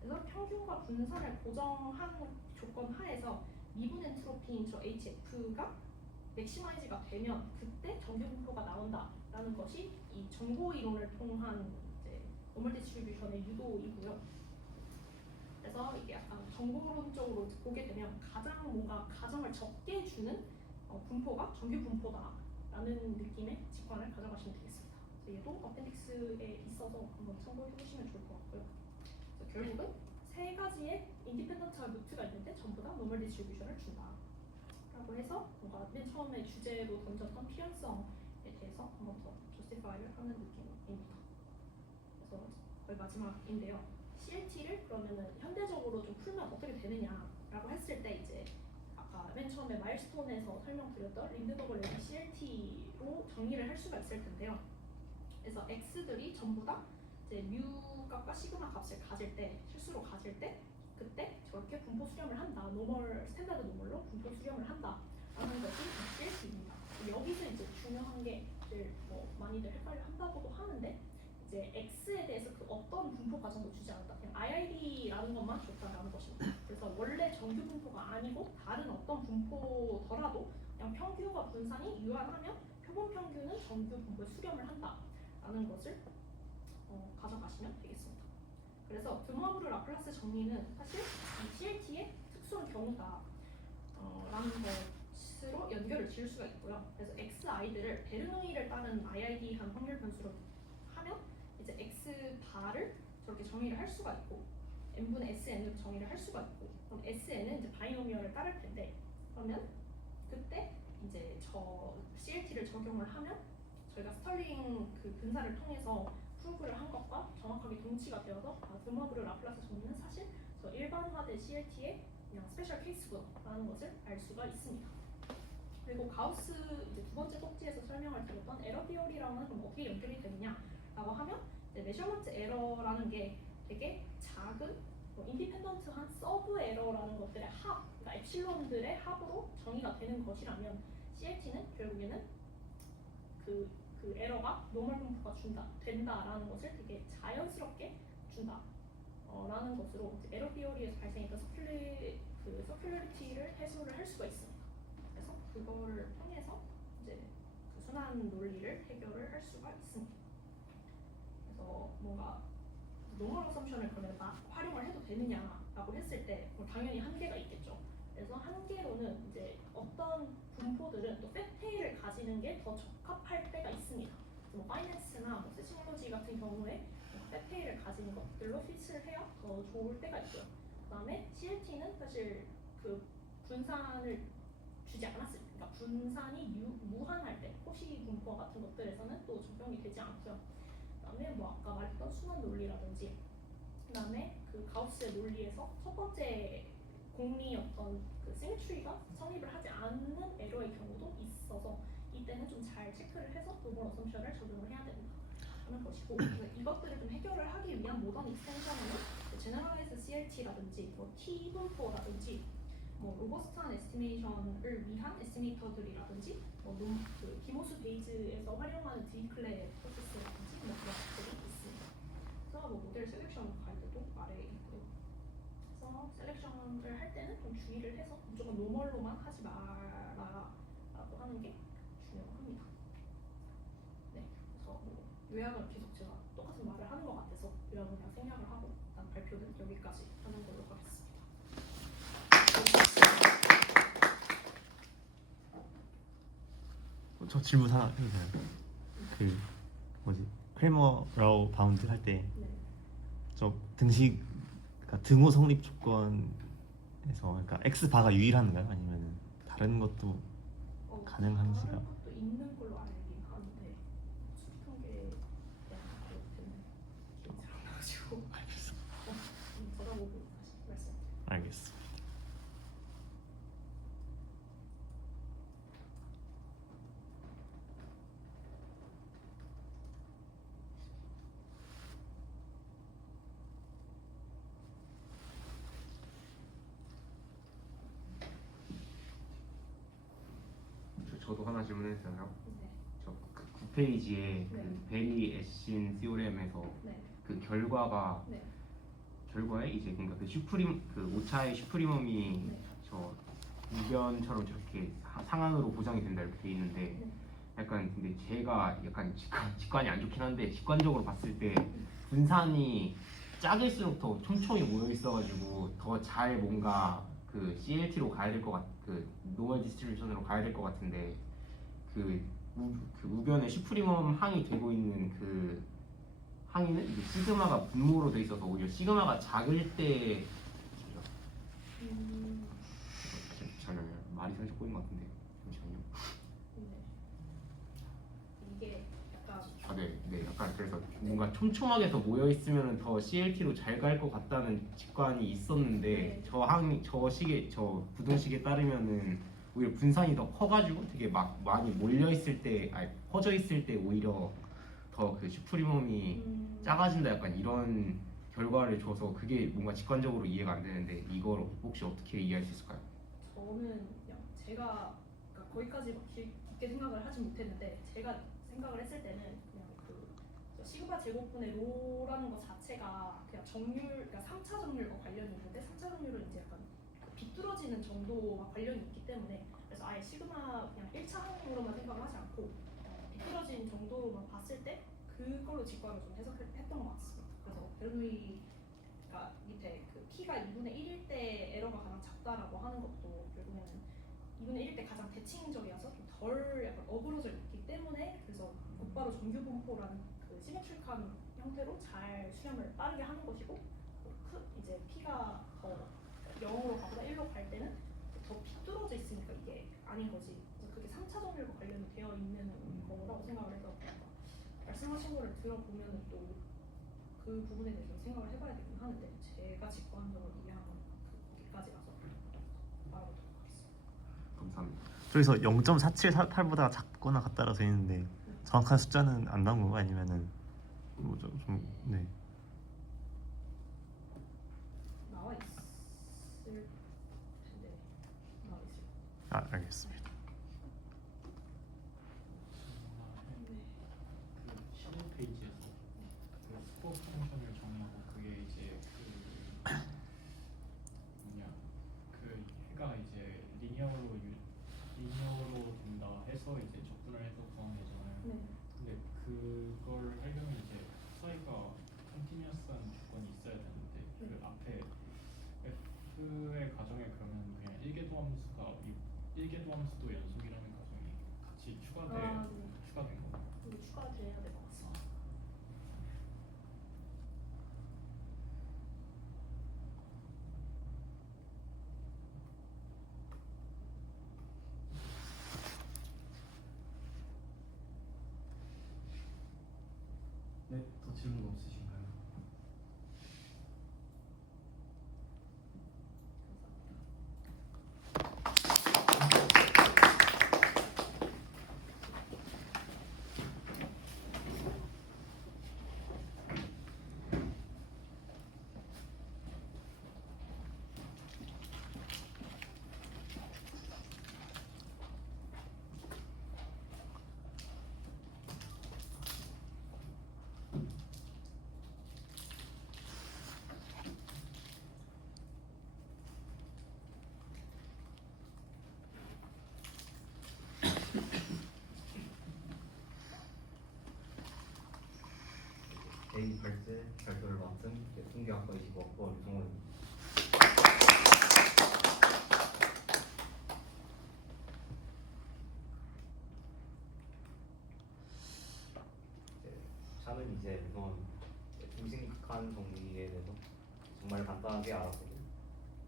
그래서 평균과 분산을 고정한 조건 하에서 미분 엔트로피인 저 HF가 맥시마이즈가 되면 그때 정규 분포가 나온다라는 것이 이 정보 이론을 통한 이제 노멀 디스트리뷰션의 유도이고요. 그래서 이게 약간 정보론적으로 보게 되면 가장 뭔가 가정을 적게 주는 분포가 정규 분포다라는 느낌의 직관을 가져가시면 되겠습니다. 그래서 얘도 어펜딕스에 있어서 한번 참고해 보시면 좋을 것 같고요. 그래서 결국은 세 가지의 인디펜던트 루트가 있는데 전부 다 노멀 디스트리뷰션을 준다. 라고 해서 뭔가 맨 처음에 주제로 던졌던 필연성에 대해서 한 번 더 저스티파이를 하는 느낌입니다. 그래서 거의 마지막인데요. CLT를 그러면은 현대적으로 좀 풀면 어떻게 되느냐라고 했을 때 이제 아까 맨 처음에 마일스톤에서 설명드렸던 린드버그 레비 CLT로 정리를 할 수가 있을 텐데요. 그래서 X들이 전부 다 이제 뮤 값과 시그마 값을 가질 때 실수로 가질 때 그때 저렇게 분포 수렴을 한다. 노멀 스탠다드 노멀로 분포 수렴을 한다라는 것이 CLT입니다. 여기서 이제 중요한 게 뭐 많이들 헷갈려 한다고도 하는데 이제 X에 대해서 그 어떤 분포 과정도 주지 않았다. 그냥 IID라는 것만 줬다라는 것입니다. 그래서 원래 정규 분포가 아니고 다른 어떤 분포더라도 그냥 평균과 분산이 유한하면 표본 평균은 정규 분포에 수렴을 한다라는 것을 가져가시면 되겠습니다. 그래서 드모아브르 라플라스 정리는 사실 이 CLT의 특수한 경우다 라는 것으로 연결을 지을 수가 있고요. 그래서 xi들을 베르노이를 따른 IID-한 확률 변수로 하면 이제 x 바를 저렇게 정의를 할 수가 있고 n분의 sn으로 정의를 할 수가 있고 그럼 sn은 이제 바이노미얼을 따를 텐데 그러면 그때 이제 저 CLT를 적용을 하면 저희가 스털링 그 분사를 통해서 프로브를 한 것과 정확하게 동치가 되어서 드모아브르 라플라스 정리는 사실 저 일반화된 CLT의 그냥 스페셜 케이스구나라는 것을 알 수가 있습니다. 그리고 가우스 이제 두 번째 꼭지에서 설명을 드렸던 에러 비율이랑은 그럼 어떻게 연결이 되느냐라고 하면 메셔먼트 에러라는 게 되게 작은 인디펜던트한 서브 에러라는 것들의 합, 그러니까 엡실론들의 합으로 정의가 되는 것이라면 CLT는 결국에는 그 에러가 노멀 분포가 된다라는 것을 되게 자연스럽게 준다. 라는 것으로 에러 비어리에서 발생했던 서큘러리티를 해소를 할 수가 있습니다. 그래서 그거를 통해서 이제 그 순환 논리를 해결을 할 수가 있습니다. 그래서 뭔가 노멀 어썸션을 그러면 막 활용을 해도 되느냐라고 했을 때 당연히 한계가 있겠죠. 그래서 한계로는 이제 어떤 분포들은 또 팻테일을 가지는 게 더 적합할 때가 있습니다. 뭐 파이낸스나 뭐 세시몰로지 같은 경우에 팻테일을 가지는 것들로 핏을 해야 더 좋을 때가 있고요. 그다음에 CLT는 사실 그 분산을 주지 않았습니다. 그러니까 분산이 무한할 때 호시 분포 같은 것들에서는 또 적용이 되지 않고요. 그다음에 뭐 아까 말했던 순환 논리라든지 그다음에 그 가우스의 논리에서 첫 번째 공리였던 그 시메트리가 성립을 하지 않는 에러의 경우도 있어서 이때는 좀 잘 체크를 해서 노멀 어썸션을 적용을 해야 된다 하는 것이고 이것들을 좀 해결을 하기 위한 모던 익스텐션은 제너럴라이즈 CLT라든지 뭐 T 분포라든지 뭐 로버스트한 에스티메이션을 위한 에스티메이터들이라든지 뭐 그 기모스 베이즈에서 활용하는 디클레 프로세스라든지 뭐 그런 것들이 있습니다. 그래서 뭐 모델 셀렉션 가이드도 아래에 있고요. 그래서 셀렉션을 할 때는 좀 주의를 해서 무조건 노멀로만 하지 마라라고 하는 게 중요합니다. 네, 그래서 뭐 요약을 계속 제가 똑같은 말을 하는 것 같아서 요약을 그냥 생략을 하고 일단 발표는 여기까지 하는 걸로 하겠습니다. 저 질문 하나 해도 되나요? 그 뭐지 크레머 라우 바운드 할 때 저 네. 등식 그러니까 등호 성립 조건에서 그러니까 x 바가 유일한가요? 아니면 다른 것도 가능한지가? 다른 것도 있는 걸로 알긴 하는데 수리 통계에 대한 그것들은 기억이 잘 안 나가지고 알겠습니다. 찾아보고 다시 말씀드릴게요. 알겠습니다. 저도 하나 질문했잖아요. 네. 저 9페이지에 그 네. 베리 애신 시오렘에서 네. 그 결과가 네. 결과에 이제 그러니까 그 슈프림 그 오차의 슈프리멈이 네. 저 우변처럼 저렇게 상한으로 보정이 된다 이렇게 돼 있는데 네. 약간 근데 제가 약간 직관이 안 좋긴 한데 직관적으로 봤을 때 분산이 작을수록 더 촘촘히 모여 있어가지고 더 잘 뭔가 그 CLT로 가야 될 것 그 노멀 디스트리뷰션으로 가야 될 것 같은데 그 우변에 슈프리멈 항이 되고 있는 그 항이는 이게 시그마가 분모로 돼 있어서 오히려 시그마가 작을 때 잠시만요. 말이 살짝 꼬인 것 같은데 잠시만요. 네. 이게 약간 네, 약간 그래서 뭔가 촘촘하게 더 모여 있으면 더 CLT로 잘 갈 것 같다는 직관이 있었는데 네. 저 부등식에 따르면은 오히려 분산이 더 커가지고 되게 막 많이 몰려 있을 때, 아니 퍼져 있을 때 오히려 더 그 슈프리멈이 작아진다 약간 이런 결과를 줘서 그게 뭔가 직관적으로 이해가 안 되는데 이걸 혹시 어떻게 이해할 수 있을까요? 저는 그냥 제가 그러니까 거기까지 막 깊게 생각을 하지 못했는데 제가 생각을 했을 때는 그냥 그 시그마 제곱분의 로라는 것 자체가 그냥 정률, 그러니까 3차 정률과 관련이 있는데 3차 정률은 이제 약간 그 비뚤어지는 정도와 관련이 있기 때문에 그래서 아예 시그마 그냥 1차 항으로만 생각을 하지 않고 비뚤어진 정도로만 봤을 때 그걸로 직관을 좀 해석했던 것 같습니다. 그래서 베르누이 P가 2분의 1일 때 에러가 가장 작다라고 하는 것도 결국에는 2분의 1일 때 가장 대칭적이어서 좀 덜 약간 어그러져 있기 때문에 그래서 곧바로 정규 분포라는 그 시메트릭한 형태로 잘 수렴을 빠르게 하는 것이고 이제 P가 더 0으로 가보다 1로 갈 때는 더 삐뚤어져 있으니까 이게 아닌 거지. 그래서 그게 3차 정렬과 관련이 되어 있는 거라고 생각을 해서 말씀하신 거를 들어보면 또 그 부분에 대해서 생각을 해봐야 되긴 하는데 제가 직관적으로 이해하는 거기까지라서 말하도록 하겠습니다. 감사합니다. 저기서 0.4748보다 작거나 같다라 돼 있는데 정확한 숫자는 안 나온 건가 아니면은 뭐죠? 좀 네. 나와 있을 텐데 나와 있을 아 알겠습니다. 텐데. 그 15페이지에서 그 스코어 펑션을 정의하고 그게 이제 그 뭐냐 그 해가 이제 리니어로 된다 해서 이제 적분을 해서 구하면 되잖아요. 네. 근데 그걸 하려면 이제 사이가 컨티뉴어스한 조건이 있어야 되는데 그 앞에 f의 가정에 그러면 그냥 1궤도 함수가 1궤도 함수도 연속이라는 가정이 같이 추가된 네. 거예요. 이게 추가돼야 될 것 같습니다. 네, 더 질문 없으신가요? 제2발제 발표를 맡은 통계학과 25학번 정원입니다. 저는 이제 우선 중심극한 정리에 대해서 정말 간단하게 알아보고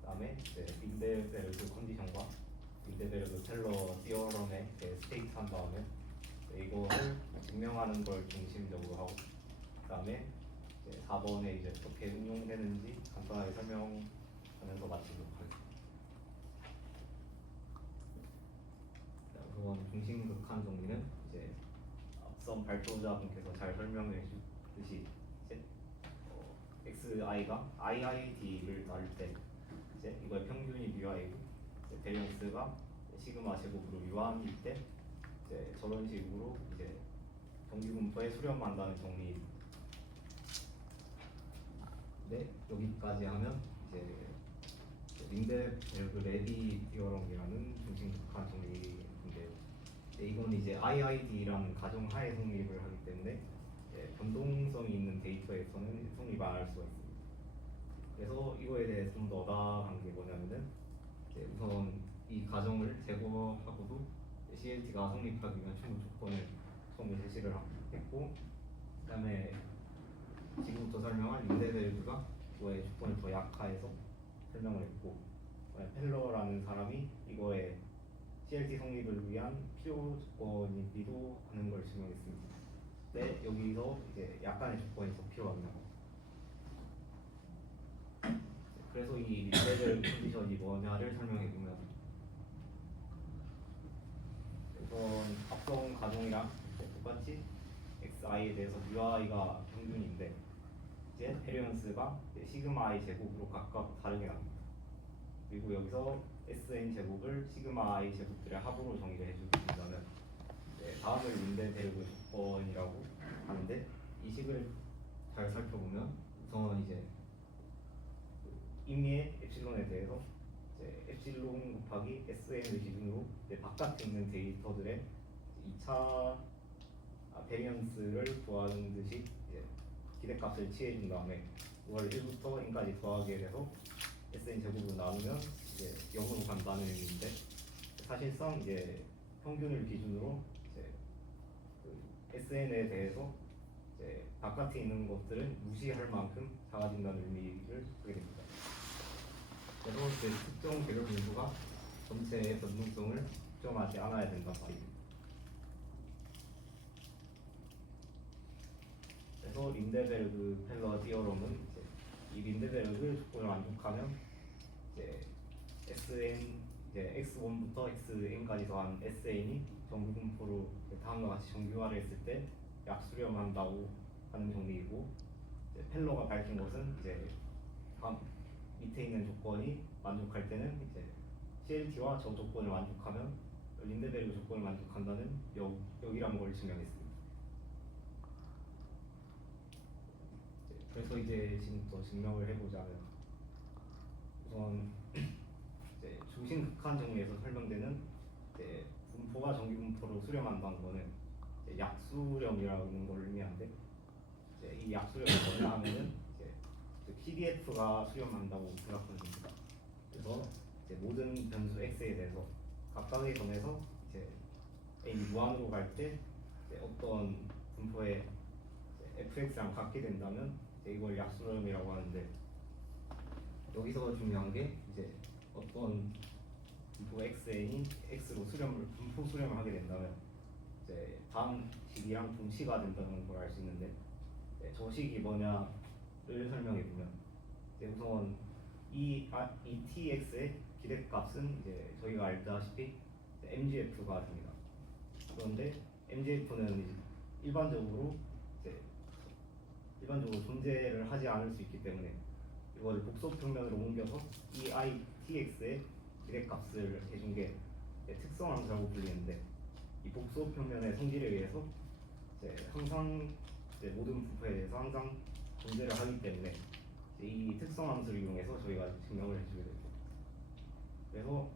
그다음에 이제 린데베르그 컨디션과 린데베르그 텔러 시어럼의 스테이트 한 다음에 이거를 증명하는 걸 중심적으로 하고 그다음에 4번에 이제 어떻게 응용되는지 간단하게 설명하면서 마치도록 하겠습니다. 우선 중심극한 정리는 이제 앞선 발표자분께서 잘 설명해 주듯이 이제 xi가 iid를 나눌 때 이제 이거의 평균이 μi고 베리언스가 시그마 제곱으로 유한일 때 이제 저런 식으로 이제 정규 분포에 수렴한다는 정리입니다. 네, 여기까지 하면 이제 린데베르그 레비 디어럼이라는 중심극한 정리인데요. 이건 이제 IID라는 가정하에 성립을 하기 때문에 변동성이 있는 데이터에서는 성립 안 할 수가 있습니다. 그래서 이거에 대해 좀 더 나아간 게 뭐냐면은 우선 이 가정을 제거하고도 CLT가 성립하기 위한 충분 조건을 처음에 제시를 했고 그다음에 지금부터 설명할 린데베르그가 이거의 조건을 더 약화해서 설명을 했고 펠러라는 사람이 이거의 CLT 성립을 위한 필요 조건이기도 하는 걸 증명했습니다. 네, 여기서 이제 약간의 조건이 더 필요합니다. 그래서 이 린데베르그 컨디션이 뭐냐를 설명해 보면 우선 앞선 가정이랑 똑같이 xi에 대해서 ui가 평균인데 이제 베리언스가 시그마 i 제곱으로 각각 다르게 납니다. 그리고 여기서 sn 제곱을 시그마 i 제곱들의 합으로 정의를 해주신다면 다음을 린데베르그 조건이라고 하는데 이 식을 잘 살펴보면 우선 이제 임의의 엡실론에 대해서 이제 엡실론 곱하기 SN을 기준으로 이제 바깥에 있는 데이터들의 2차 베리언스를 구하는 듯이 이제 기대값을 취해준 다음에 이걸 1부터 n까지 더하게 돼서 SN 제곱으로 나누면 이제 0으로 간다는 의미인데 사실상 이제 평균을 기준으로 이제 그 SN에 대해서 이제 바깥에 있는 것들은 무시할 만큼 작아진다는 의미를 하게 됩니다. 그래서 이제 특정 개별 분수가 전체의 변동성을 특정하지 않아야 된단 말입니다. 그래서 린데베르그 펠러 디어럼은 이제 이 린데베르그 조건을 만족하면 이제 SN 이제 x1부터 xn까지 더한 SN이 정규 분포로 다음과 같이 정규화를 했을 때 약수렴한다고 하는 정리이고 이제 펠러가 밝힌 것은 이제 다음 밑에 있는 조건이 만족할 때는 이제 CLT와 저 조건을 만족하면 린데베르그 조건을 만족한다는 여기라는 걸 증명했습니다. 그래서 이제 지금부터 증명을 해보자면 우선 이제 중심 극한 정리에서 설명되는 이제 분포가 정규 분포로 수렴한다는 거는 이제 약수렴이라는 걸 의미하는데 이제 이 약수렴이 뭐냐 하면은 이제 PDF가 수렴한다고 생각하면 됩니다. 그래서 이제 모든 변수 x에 대해서 각각의 점에서 이제 a 무한으로 갈 때 어떤 분포의 fx랑 같게 된다면 이걸 약수렴이라고 하는데 여기서 중요한 게 이제 어떤 분포 xn이 x로 분포 수렴을 하게 된다면 이제 다음 식이랑 동시가 된다는 걸 알 수 있는데 저 식이 뭐냐를 설명해 보면 우선 이 tx의 기대값은 이제 저희가 알다시피 mgf가 됩니다. 그런데 mgf는 일반적으로 존재를 하지 않을 수 있기 때문에 이걸 복소 평면으로 옮겨서 이 tx의 기대값을 해준 게 특성 함수라고 불리는데 이 복소 평면의 성질에 의해서 항상 모든 분포에 대해서 항상 존재를 하기 때문에 이 특성 함수를 이용해서 저희가 증명을 해주게 되고 그래서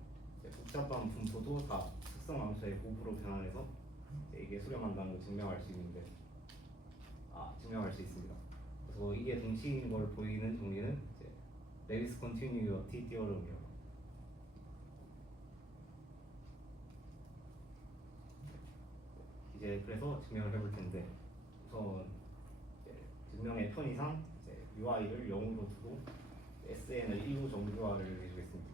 복잡한 분포도 다 특성 함수의 곱으로 변환해서 이게 수렴한다는 걸 증명할 수 있습니다. 그래서 이게 동식인 걸 보이는 정리는 레비스 컨티뉴어티 티어럼이에요. 이제 그래서 증명을 해볼 텐데 우선 증명의 편의상 UI를 0으로 두고 SN을 1로 정규화를 해주겠습니다.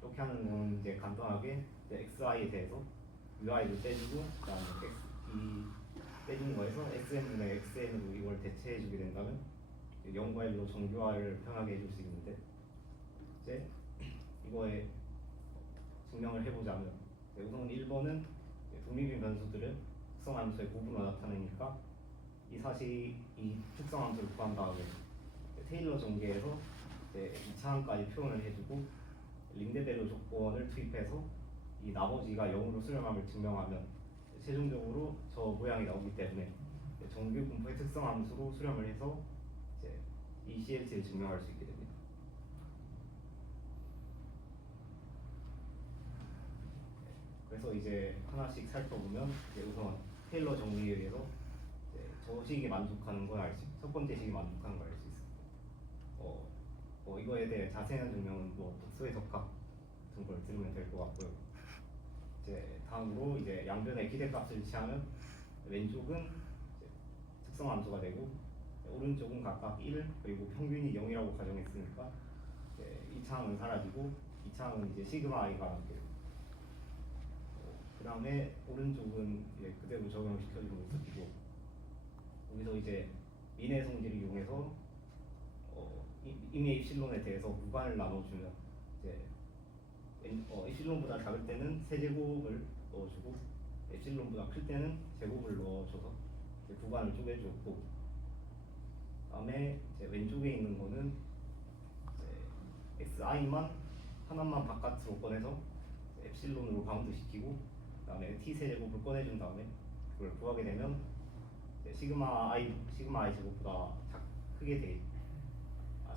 이렇게 하는 건 이제 간단하게 XI에 대해서 UI를 떼주고 그다음에 떼준 거에서 SN분의 XN으로 이걸 대체해주게 된다면 0과 1로 정규화를 편하게 해줄 수 있는데 이제 이거에 증명을 해보자면 우선 1번은 독립인 변수들은 특성 함수의 곱으로 나타내니까 이 특성 함수를 구한 다음에 테일러 전개에서 2차항까지 표현을 해주고 린데베르 조건을 투입해서 이 나머지가 0으로 수렴함을 증명하면 최종적으로 저 모양이 나오기 때문에 정규 분포의 특성 함수로 수렴을 해서 이 CLT를 증명할 수 있게 됩니다. 그래서 이제 하나씩 살펴보면 우선 테일러 정리에 의해서 저 식이 만족하는 걸 알 수 있고 첫 번째 식이 만족하는 걸 알 수 있습니다. 이거에 대해 자세한 증명은 독소의 적합 같은 걸 들으면 될 것 같고요. 이제 다음으로 이제 양변의 기대값을 취하면 왼쪽은 특성 함수가 되고 오른쪽은 각각 1 그리고 평균이 0이라고 가정했으니까 2차항은 사라지고 2차항은 이제 시그마 i가 돼요. 그 다음에 오른쪽은 이제 그대로 적용시켜주는 모습이고 여기서 이제 민의 성질을 이용해서 임의 입실론에 대해서 무관을 나눠주면 이제 입실론보다 작을 때는 세제곱을 넣어주고 입실론보다 클 때는 제곱을 넣어줘서 구간을 쪼개주었고 다음에 이제 왼쪽에 있는 거는 xi만 하나만 바깥으로 꺼내서 엡실론으로 바운드 시키고 그다음에 t 세제곱을 꺼내준 다음에 그걸 구하게 되면 시그마 i 제곱보다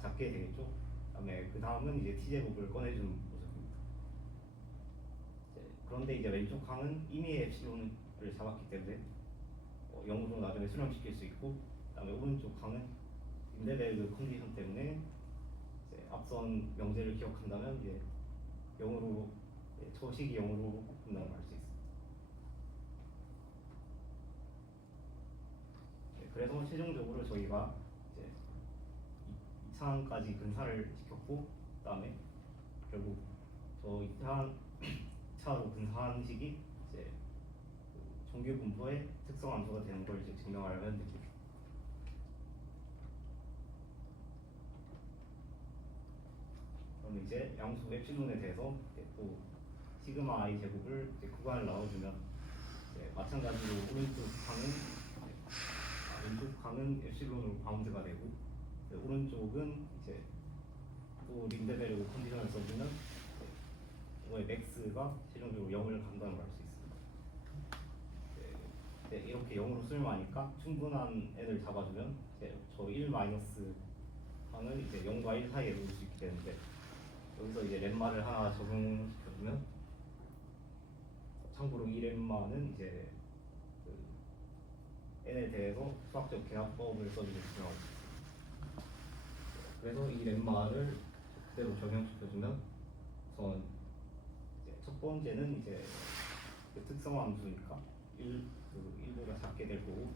작게 되겠죠. 그다음에 그 다음은 이제 t 제곱을 꺼내준 모습입니다. 그런데 이제 왼쪽 항은 이미 엡실론을 잡았기 때문에 0으로 나중에 수렴시킬 수 있고 그다음에 오른쪽 항은 린데베르그 컨디션 때문에 이제 앞선 명제를 기억한다면 이제 0으로 초식이 0으로 끝나는 걸 알 수 있습니다. 그래서 최종적으로 저희가 이제 2차항까지 근사를 시켰고 그다음에 결국 저 2차로 근사한 식이 이제 그 정규 분포의 특성 함수가 되는 걸 이제 증명하려면 됩니다. 그럼 이제 양수 엡실론에 대해서 이제 또 시그마 i 제곱을 이제 구간을 나눠주면 이제 마찬가지로 오른쪽 항은 왼쪽 항은 엡실론으로 바운드가 되고 오른쪽은 이제 또 린데베르그 컨디션을 써주면 이거의 맥스가 최종적으로 0을 간다는 걸 알 수 있습니다. 이렇게 0으로 수렴하니까 충분한 n을 잡아주면 이제 저 1 마이너스 항을 이제 0과 1 사이에 놓을 수 있게 되는데 여기서 이제 렘마를 하나 적용시켜주면 참고로 이 렘마는 이제 그 n에 대해서 수학적 계합법을 써주고 있습니다. 그래서 이 렘마를 그대로 적용시켜주면 우선 이제 첫 번째는 이제 그 특성 함수니까 1보다 작게 될 거고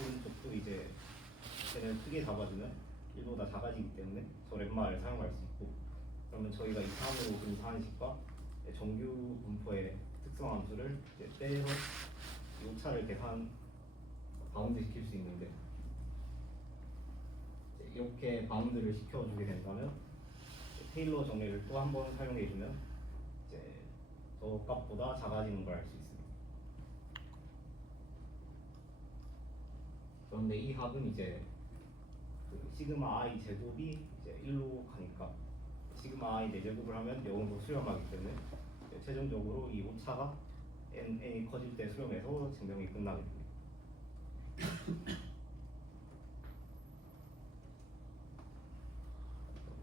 오른쪽도 이제 얘는 크게 잡아주면 1보다 작아지기 때문에 저 렘마를 사용할 수 있고 그러면 저희가 이 사항으로 근사한 식과 정규 분포의 특성 함수를 이제 떼서 이 오차를 계산 바운드 시킬 수 있는데 이렇게 바운드를 시켜주게 된다면 테일러 정리를 또 한 번 사용해주면 이제 저 값보다 작아지는 걸 알 수 있습니다. 그런데 이 합은 이제 그 시그마 i 제곱이 이제 1로 가니까 시그마 i 4제곱을 하면 0으로 수렴하기 때문에 최종적으로 이 오차가 n이 커질 때 수렴해서 증명이 끝나게 됩니다.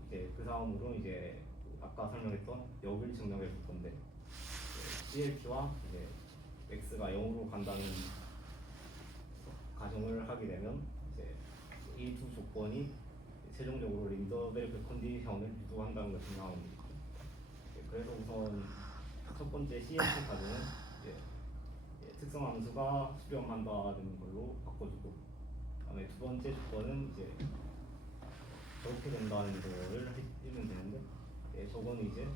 이제 그 다음으로 이제 아까 설명했던 역을 증명해 볼 건데 CLT와 이제 x가 0으로 간다는 가정을 하게 되면 이제 이 두 조건이 최종적으로 린더베르크 컨디션을 유도한다는 것을 증명합니다. 그래서 우선 첫 번째 CLT 가정은 이제 특성 함수가 수렴한다는 걸로 바꿔주고 그다음에 두 번째 조건은 이제 저렇게 된다는 거를 해주면 되는데 저거는 이제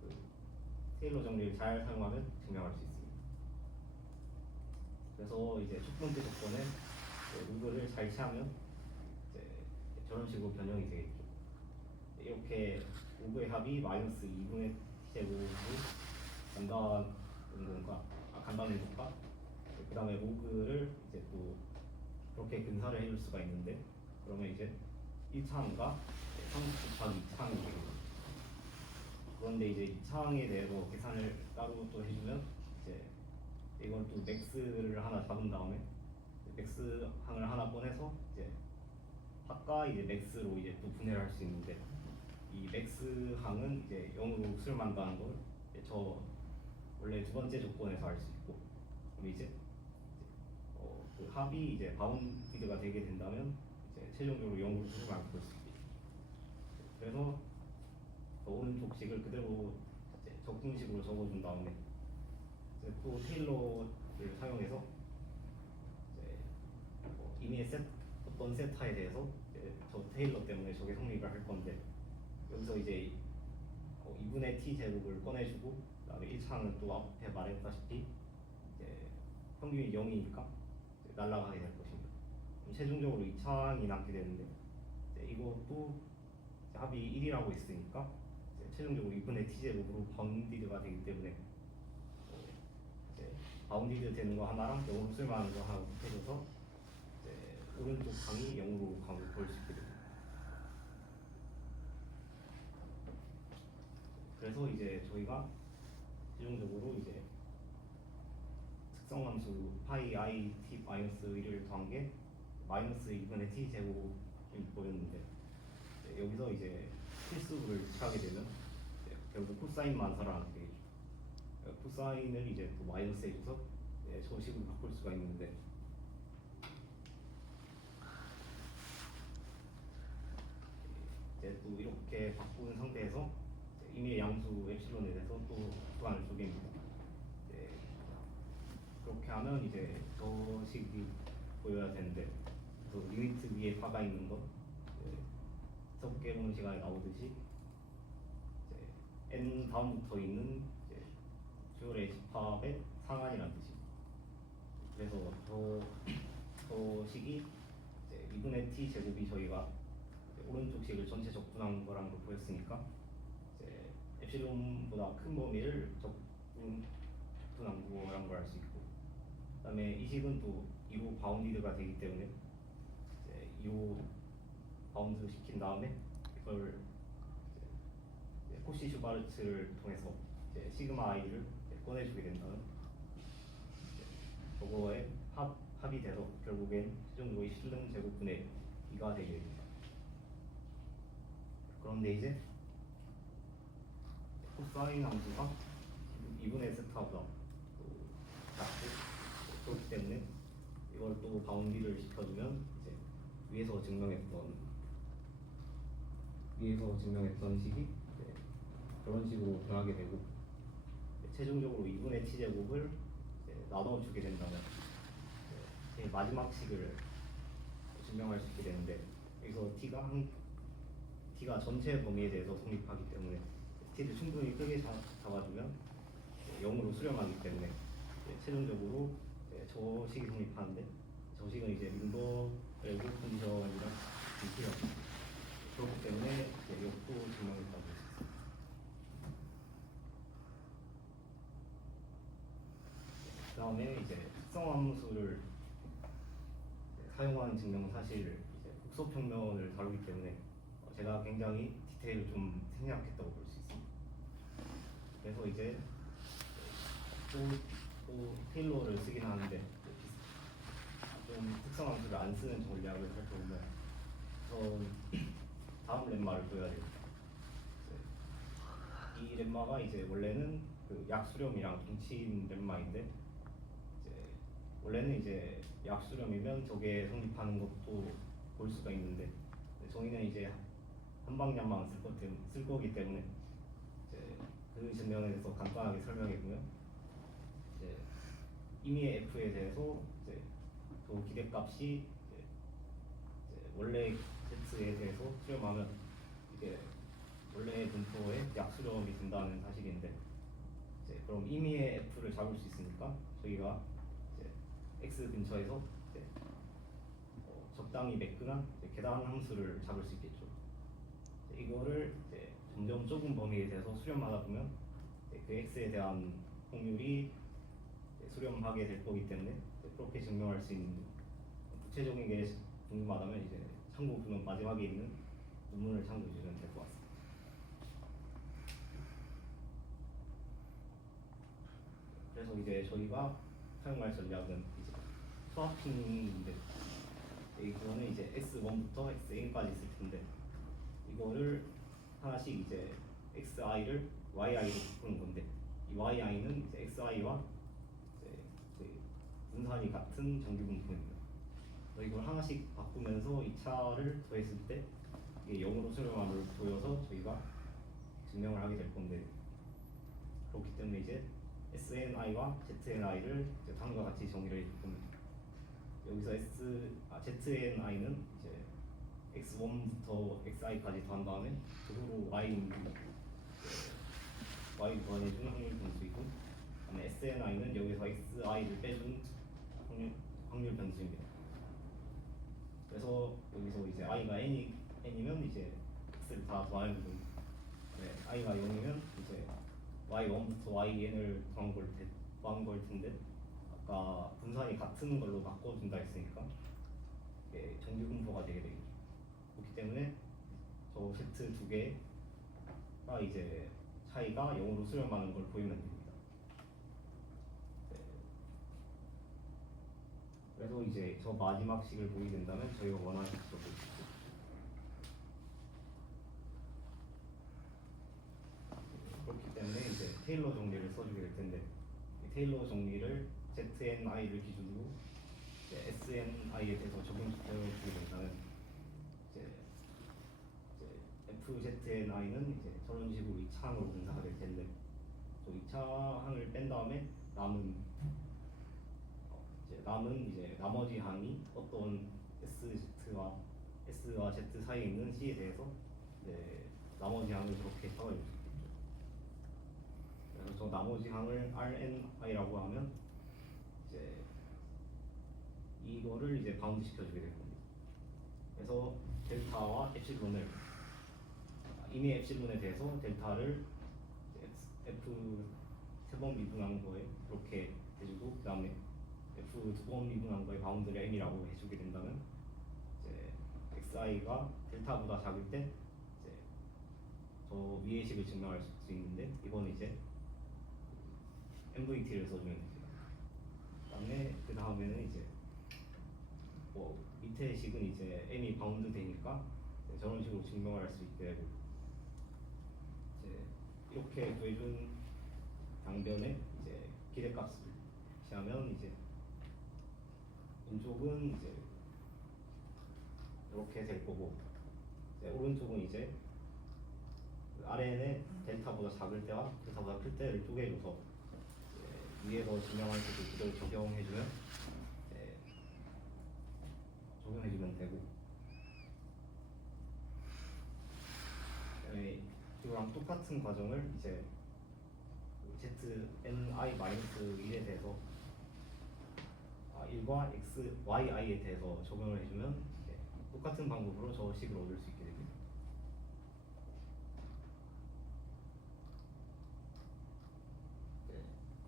그 테일러 정리를 잘 사용하면 증명할 수 있습니다. 그래서 이제 첫 번째 조건에 루그를 잘 취하면 이제 저런 식으로 변형이 되겠죠. 이렇게 로그의 합이 마이너스 2분의 t제곱으로 간다는 것과 그 다음에 로그를 이제 또 그렇게 근사를 해줄 수가 있는데 그러면 이제 1차항과 3곱하기 2차항이 되겠죠. 그런데 이제 2차항에 대해서 계산을 따로 또 해주면 이제 이건 또 맥스를 하나 잡은 다음에 맥스 항을 하나 꺼내서 이제 합과 이제 맥스로 이제 또 분해를 할 수 있는데 이 맥스 항은 이제 0으로 수렴한다는 걸 저 원래 두 번째 조건에서 알 수 있고 그럼 이제 그 합이 이제 바운디드가 되게 된다면 이제 최종적으로 0으로 수렴할 수 있습니다. 그래서 오른쪽식을 그대로 이제 적분식으로 적어준 다음에 이제 또 테일러를 사용해서 이제 이미 어떤 세타에 대해서 이제 저 테일러 때문에 저게 성립을 할 건데 여기서 이제 2분의 t 제곱을 꺼내주고 그다음에 1차는 또 앞에 말했다시피 이제 평균이 0이니까 날아가게 될 것입니다. 그럼 최종적으로 2차항이 남게 되는데 이것도 합이 1이라고 있으니까 최종적으로 2분의 t 제곱으로 바운디드가 되기 때문에 바운디드 되는 거 하나랑 0으로 수렴하는 거 하나 해줘서 오른쪽 항이 0으로 간 걸 볼 수 있게 됩니다. 그래서 이제 저희가 최종적으로 이제 특성함수 파이 i t 마이너스 1을 더한 게 마이너스 2분의 t 제곱이 보였는데 여기서 이제 필수를 취하게 되면 결국 코사인만 살아남게 되죠. 코사인을 이제 또 마이너스 해줘서 저 식으로 바꿀 수가 있는데 또 이렇게 바꾼 상태에서 이제 임의의 양수 엡실론에 대해서 또 주관을 쪼갭니다. 이제 그렇게 하면 이제 저 식이 보여야 되는데 또 리미트 위에 파가 있는 거 수업 개론 시간에 나오듯이 이제 n 다음부터 있는 이제 듀얼의 집합의 상한이라는 뜻입니다. 그래서 저 식이 이제 2분의 t 제곱이 저희가 이제 오른쪽 식을 전체 적분한 거랑 걸 보였으니까 이제 엡실론보다 큰 범위를 적분한 거란 걸 알 수 있고, 그다음에 이 식은 또 2로 바운디드가 되기 때문에 이제 2로 바운드 시킨 다음에 이걸 이제 코시 슈바르츠를 통해서 이제 시그마 i를 꺼내주게 된다는 저거에 합이 돼서 결국엔 최종적으로 실능 제곱분의 2가 되게 됩니다. 그런데 이제 코사인 함수가 2분의 세타보다 작고 그렇기 때문에 이걸 또 바운디를 시켜주면 이제 위에서 증명했던 식이 이제 그런 식으로 변하게 되고, 최종적으로 2분의 t제곱을 나눠주게 된다면 제일 마지막 식을 증명할 수 있게 되는데, 여기서 t가 전체 범위에 대해서 성립하기 때문에 t를 충분히 크게 잡아주면 0으로 수렴하기 때문에 최종적으로 저 식이 성립하는데, 저 식은 이제 림버레고 컨디션이랑 비슷해요. 그렇기 때문에 이것도 증명했다고 할 수 있습니다. 그 다음에 이제 특성함수를 사용하는 증명 사실 이제 국소평면을 다루기 때문에 제가 굉장히 디테일을 좀 생략했다고 볼 수 있습니다. 그래서 이제 또 테일러를 쓰긴 하는데 좀 특성함수를 안 쓰는 전략을 살펴보면 다음 렘마를 보여야 됩니다. 이 렘마가 이제 원래는 그 약수렴이랑 동치인 렘마인데, 이제 원래는 이제 약수렴이면 저게 성립하는 것도 볼 수가 있는데, 저희는 이제 한방향만 쓸 거기 때문에 이제 그 증명에 대해서 간단하게 설명해 보면, 이제 임의의 f에 대해서 이제 저 기대값이 이제 원래 z에 대해서 수렴하면 이게 원래 분포의 약수렴이 된다는 사실인데, 이제 그럼 임의의 f를 잡을 수 있으니까 저희가 이제 x 근처에서 이제 적당히 매끈한 계산 함수를 잡을 수 있겠죠. 이거를 이제 점점 좁은 범위에 대해서 수렴하다 보면 그 x에 대한 확률이 수렴하게 될 거기 때문에 그렇게 증명할 수 있는, 구체적인 게 궁금하다면 이제 참고 보면 마지막에 있는 논문을 참고해 주시면 될 것 같습니다. 그래서 이제 저희가 사용할 전략은 이제 스와핑인데, 이거는 이제 x1부터 xn까지 있을 텐데, 이거를 하나씩 이제 xi를 yi로 바꾸는 건데, 이 yi는 이제 xi와 이제 그 분산이 같은 정규 분포입니다. 이걸 하나씩 바꾸면서 2차를 더했을 때 이게 0으로 수렴함을 보여서 저희가 증명을 하게 될 건데, 그렇기 때문에 이제 SNI와 ZNI를 다음과 같이 정의를 해줄 겁니다. 여기서 ZNI는 이제 x1부터 xi까지 더한 다음에 그대로 y 더해준 확률 변수이고, 그다음에 SNI는 여기서 xi를 빼준 확률 변수입니다. 그래서 여기서 이제 i가 n이면 이제 x를 다 더하는 부분, i가 0이면 이제 y1부터 yn을 더한 걸 텐데, 아까 분산이 같은 걸로 바꿔준다 했으니까 이게 정규 분포가 되게 되겠죠. 그렇기 때문에 저 z 두 개가 이제 차이가 0으로 수렴하는 걸 보이면 됩니다. 그래서 이제 저 마지막 식을 보게 된다면 저희가 원하는 식으로 볼 수 있고, 그렇기 때문에 이제 테일러 정리를 써주게 될 텐데, 이 테일러 정리를 ZNI를 기준으로 이제 SNI에 대해서 적용시켜주게 된다면 이제 ZNI는 이제 저런 식으로 2차항으로 분사가 될 텐데, 저 2차항을 뺀 다음에 남은 이제 나머지 항이 어떤 S와 Z 사이에 있는 C에 대해서 이제 나머지 항을 저렇게 써가지고 있겠죠. 그래서 저 나머지 항을 RNI라고 하면 이제 이거를 이제 바운드 시켜주게 될 겁니다. 그래서 델타와 엡실론을 이미 엡실론에 대해서 델타를 F 3번 미분한 거에 이렇게 해주고, 그 다음에 F 2번 미분한 거에 바운드를 M이라고 해주게 된다면, 이제 XI가 델타보다 작을 때 이제 저 위의 식을 증명할 수 있는데, 이건 이제 MVT를 써주면 됩니다. 그 다음에는 이제 뭐 밑에 식은 이제 M이 바운드 되니까 저런 식으로 증명을 할 수 있게 되고, 이제 이렇게 구해준 양변에 이제 기대값을 취하면 이제 왼쪽은 이제 이렇게 될 거고, 이제 오른쪽은 이제 RN의 델타보다 작을 때와 델타보다 클 때를 쪼개줘서 위에서 증명할 때도 그대로 적용해주면 되고, 이거랑 똑같은 과정을 이제 ZNI-1에 대해서 1과 XYI에 대해서 적용을 해주면 똑같은 방법으로 저 식을 얻을 수 있게 됩니다.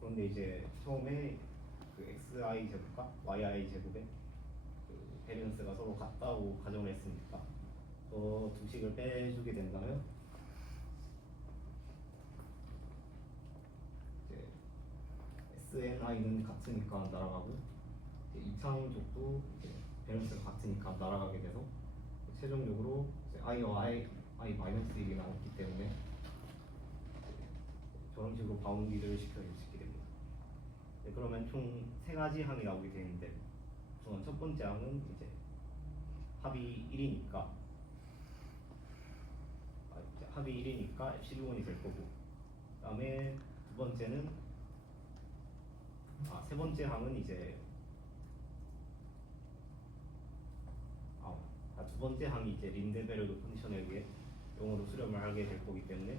그런데 이제 처음에 그 XI 제곱과 YI 제곱의 그 베리언스가 서로 같다고 가정을 했으니까 저 두 식을 빼주게 된다면 SNI는 같으니까 날아가고, 2차항 쪽도 베리언스가 같으니까 날아가게 돼서 최종적으로 I와 I-1이 나왔기 때문에 저런 식으로 바운디를 시켜줄 수 있게 됩니다. 그러면 총 3가지 항이 나오게 되는데, 우선 첫 번째 항은 이제 합이 1이니까 엡실론이 될 거고, 그 다음에 세 번째 항은 이제 두 번째 항이 이제 린데베르그 컨디션에 의해 0으로 수렴을 하게 될 거기 때문에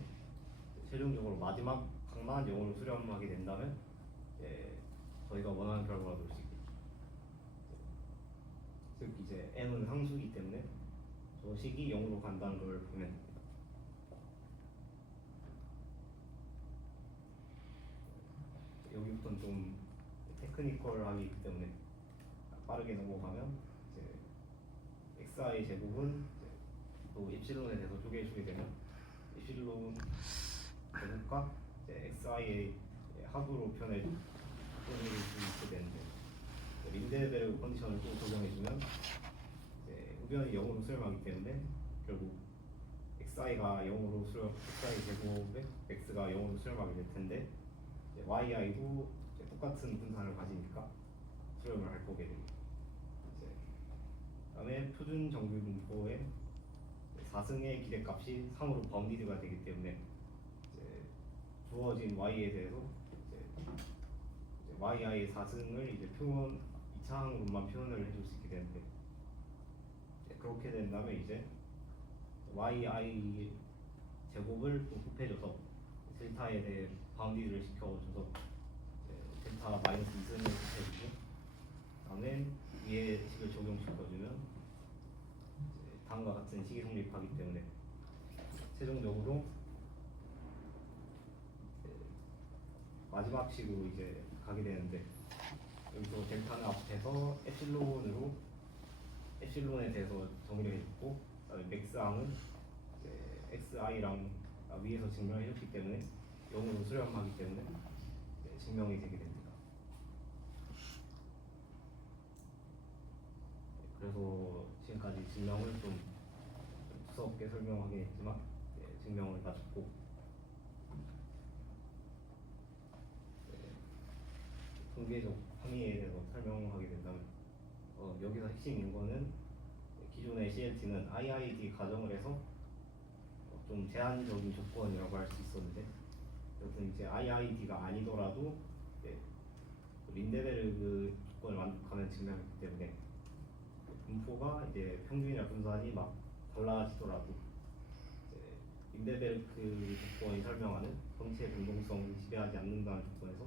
최종적으로 마지막 항만 0으로 수렴하게 된다면 저희가 원하는 결과가 나올 수 있겠죠. 즉 이제 m은 상수이기 때문에 저 식이 0으로 간다는 걸 보면 됩니다. 여기부터는 좀 테크니컬하기 때문에 빠르게 넘어가면 이제 xi 제곱은 또 엡실론에 대해서 쪼개주게 되면 엡실론 제곱과 xi의 합으로 표현해줄 수 있게 되는데, 린데베르그 컨디션을 또 적용해주면 우변이 0으로 수렴하기 때문에 결국 xi가 0으로 xi 제곱에 x가 0으로 수렴하게 될 텐데, yi도 똑같은 분산을 가지니까 수렴을 할 거게 됩니다. 그다음에 표준 정규 분포의 4승의 기대값이 3으로 바운디드가 되기 때문에 주어진 y에 대해서 yi의 4승을 이제 2차항으로만 표현을 해줄 수 있게 되는데, 그렇게 된다면 이제 yi 제곱을 또 곱해줘서 델타에 대해 바운디드를 시켜줘서 델타 마이너스 2승을 곱해주고, 다음에 위에 식을 적용시켜주면 다음과 같은 식이 성립하기 때문에 최종적으로 마지막 식으로 이제 가게 되는데, 여기서 델타는 앞에서 엡실론에 대해서 정의를 해줬고, 그다음에 맥스항은 xi랑 위에서 증명해줬기 때문에 0으로 수렴하기 때문에 증명이 되게 됩니다. 그래서 지금까지 증명을 좀 두껍게 설명하긴 했지만 증명을 마쳤고, 통계적 함의에 대해서 설명하게 된다면 여기서 핵심인 거는 기존의 CLT는 IID 가정을 해서 좀 제한적인 조건이라고 할 수 있었는데 여튼 이제 IID가 아니더라도 이제 린데베르그 조건을 만족하는 증명이기 때문에 분포가 이제 평균이나 분산이 막 달라지더라도 이제 린데베르크 조건이 설명하는 성체의 변동성을 지배하지 않는다는 조건에서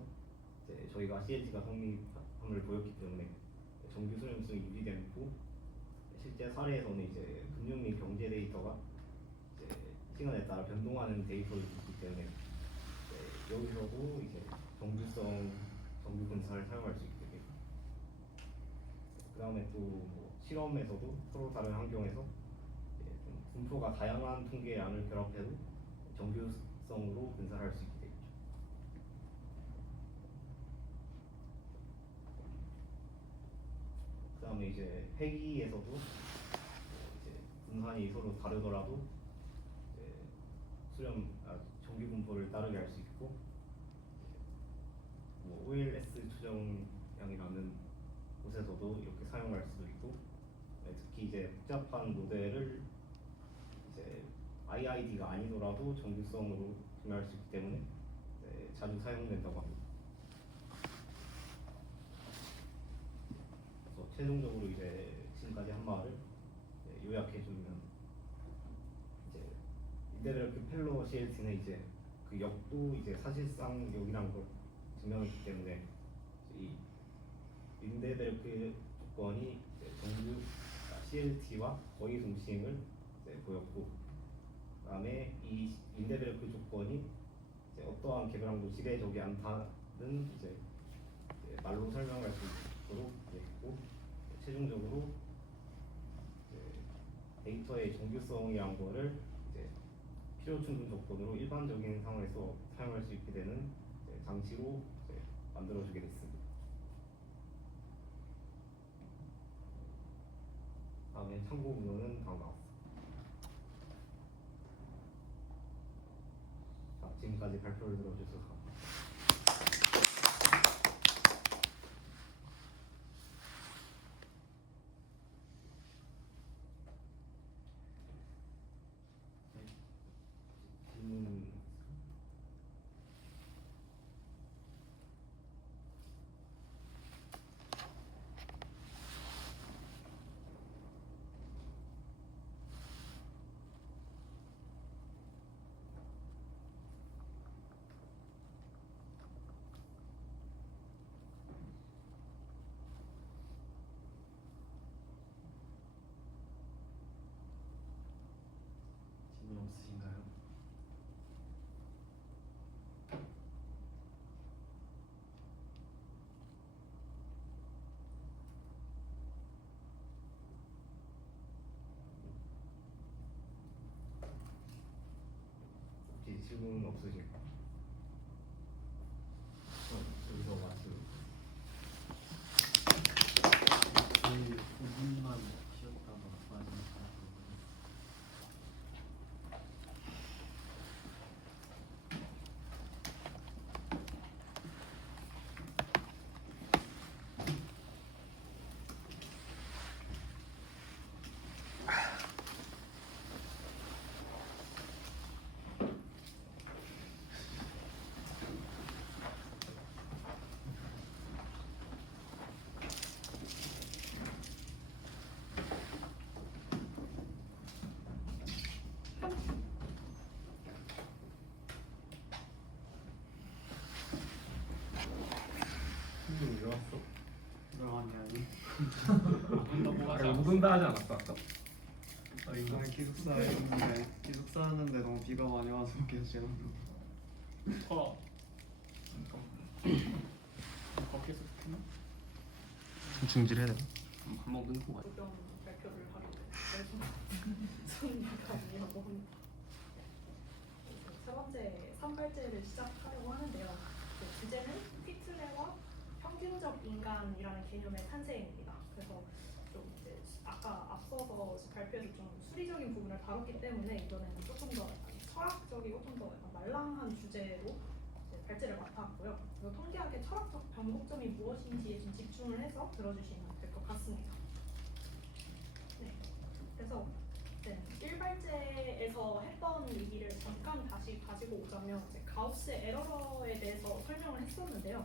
이제 저희가 CLT가 성립함을 보였기 때문에 정규 수렴성이 유지되고 실제 사례에서는 이제 금융 및 경제 데이터가 이제 시간에 따라 변동하는 데이터를 줬기 때문에 여기서도 이제 정규성 정규 분사를 사용할 수 있게 되고 그 다음에 또 뭐 실험에서도 서로 다른 환경에서 이제 좀 분포가 다양한 통계의 양을 결합해도 정규성으로 분사를 할 수 있게 되죠. 그 다음에 이제 회기에서도 이제 분산이 서로 다르더라도 이제 정규 분포를 따르게 할 수 있고 뭐 OLS 추정량이라는 곳에서도 이렇게 사용할 수도 있고 특히 이제 복잡한 모델을 이제 IID가 아니더라도 정규성으로 구매할 수 있기 때문에 자주 사용된다고 합니다. 그래서 최종적으로 이제 지금까지 한 말을 요약해주면 이제 린데베르크 펠로 CLT는 이제 그 역도 이제 사실상 역이란 걸 증명했기 때문에 이 린데베르크 조건이 정규 CLT와 거의 동시행을 보였고, 그다음에 이 린데베르크 조건이 이제 어떠한 계별항도 지배적이 않다는 이제 말로 설명할 수 있도록 됐고, 최종적으로 데이터의 정규성이란 거를 이제 필요 충분 조건으로 일반적인 상황에서 사용할 수 있게 되는 장치로 만들어주게 됐습니다. 다음에 참고 문헌은 다음 나왔습니다. 자, 지금까지 발표를 들어주셔서 감사합니다. 질문 질문 없으신가요? 혹시 질문 없으실까요? 여기서 마치고 저희 5분만 쉬었다가 마지막 발표. 질문 일어났어? 아니 아니. 아, 묵은다 하지 않았어 아까? 이번에 기숙사 했는데 기숙사 하는데 너무 비가 많이 와서 계속 지금 털어. 거기서 듣나? 중지를 해야 돼. 한번 끊고 가. 조정 발표를 하게 돼서 승리가 아니라고 합니다. 세 번째 산발제를 시작하려고 하는데요. 그 주제는 퀴틀레와 평균적 인간이라는 개념의 탄생입니다. 그래서 좀 이제 아까 앞서서 발표에서 좀 수리적인 부분을 다뤘기 때문에 이번에는 조금 더 철학적이고 좀 더 말랑한 주제로 이제 발제를 맡았고요. 그리고 통계학의 철학적 변곡점이 무엇인지에 좀 집중을 해서 들어주시면 될 것 같습니다. 네. 그래서 일발제에서 했던 했던 얘기를 잠깐 다시 가지고 오자면 이제 가우스의 에러러에 대해서 설명을 했었는데요.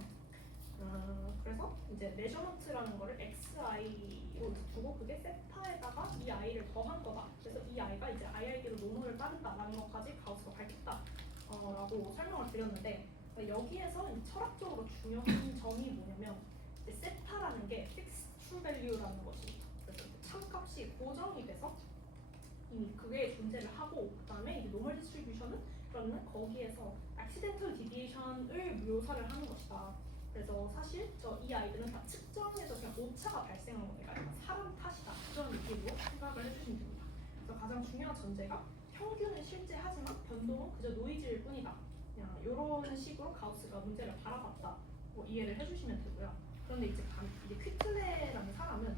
그래서 이제 메저먼트라는 거를 xi로 두고 그게 세타에다가 이 i를 더한 거다. 그래서 이 i가 이제 iid로 노멀을 따른다라는 것까지 가우스가 밝혔다라고 설명을 드렸는데 여기에서 이제 철학적으로 중요한 점이 뭐냐면 이제 세타라는 게 fixed true value라는 것입니다. 그래서 참값이 고정이 돼서 이미 그게 존재를 하고 그다음에 이제 노멀 디스트리뷰션은 그러면 거기에서 accidental deviation을 묘사를 하는 것이다. 그래서 사실 이 아이들은 다 측정에서 그냥 오차가 발생한 거니까 사람 탓이다 그런 느낌으로 생각을 해주시면 됩니다. 그래서 가장 중요한 전제가 평균은 실제하지만 변동은 그저 노이즈일 뿐이다. 그냥 이런 식으로 가우스가 문제를 바라봤다. 뭐 이해를 해주시면 되고요. 그런데 이제 퀴틀레라는 사람은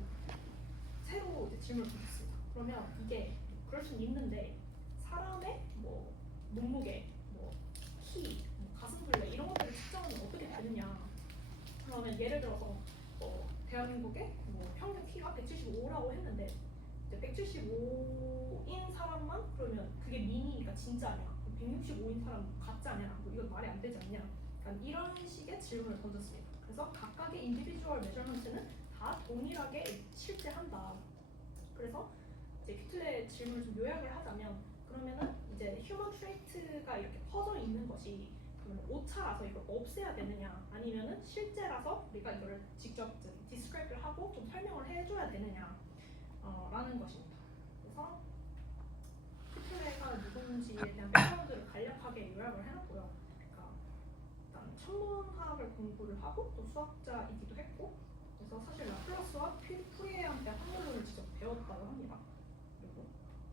새로 이제 질문을 던졌습니다. 그러면 이게 그럴 수는 있는데 사람의 뭐 몸무게, 뭐 키, 뭐 가슴 둘레 이런 것들을 측정하면 어떻게 되느냐? 그러면 예를 들어서 대한민국의 뭐 평균 키가 175라고 했는데 175인 사람만 그러면 그게 미니니까 진짜냐? 165인 사람 가짜냐? 뭐 이건 말이 안 되지 않냐? 그러니까 이런 식의 질문을 던졌습니다. 그래서 각각의 인디비주얼 메저먼트는 다 동일하게 실제한다. 그래서 이제 퀴틀레의 질문을 좀 요약을 하자면 그러면은 이제 휴먼 트레이트가 이렇게 퍼져 있는 것이 그러면 오차라서 이걸 없애야 되느냐 아니면은 실제라서 우리가 이거를 직접 디스크라이브를 하고 좀 설명을 해줘야 되느냐 라는 것입니다. 그래서 퀴틀레가 누군지에 대한 백그라운드를 간략하게 요약을 해놨고요. 그러니까 일단 천문학을 공부를 하고 또 수학자이기도 했고 그래서 사실 라플라스와 푸리에한테 한문론을 직접 배웠다고 합니다. 그리고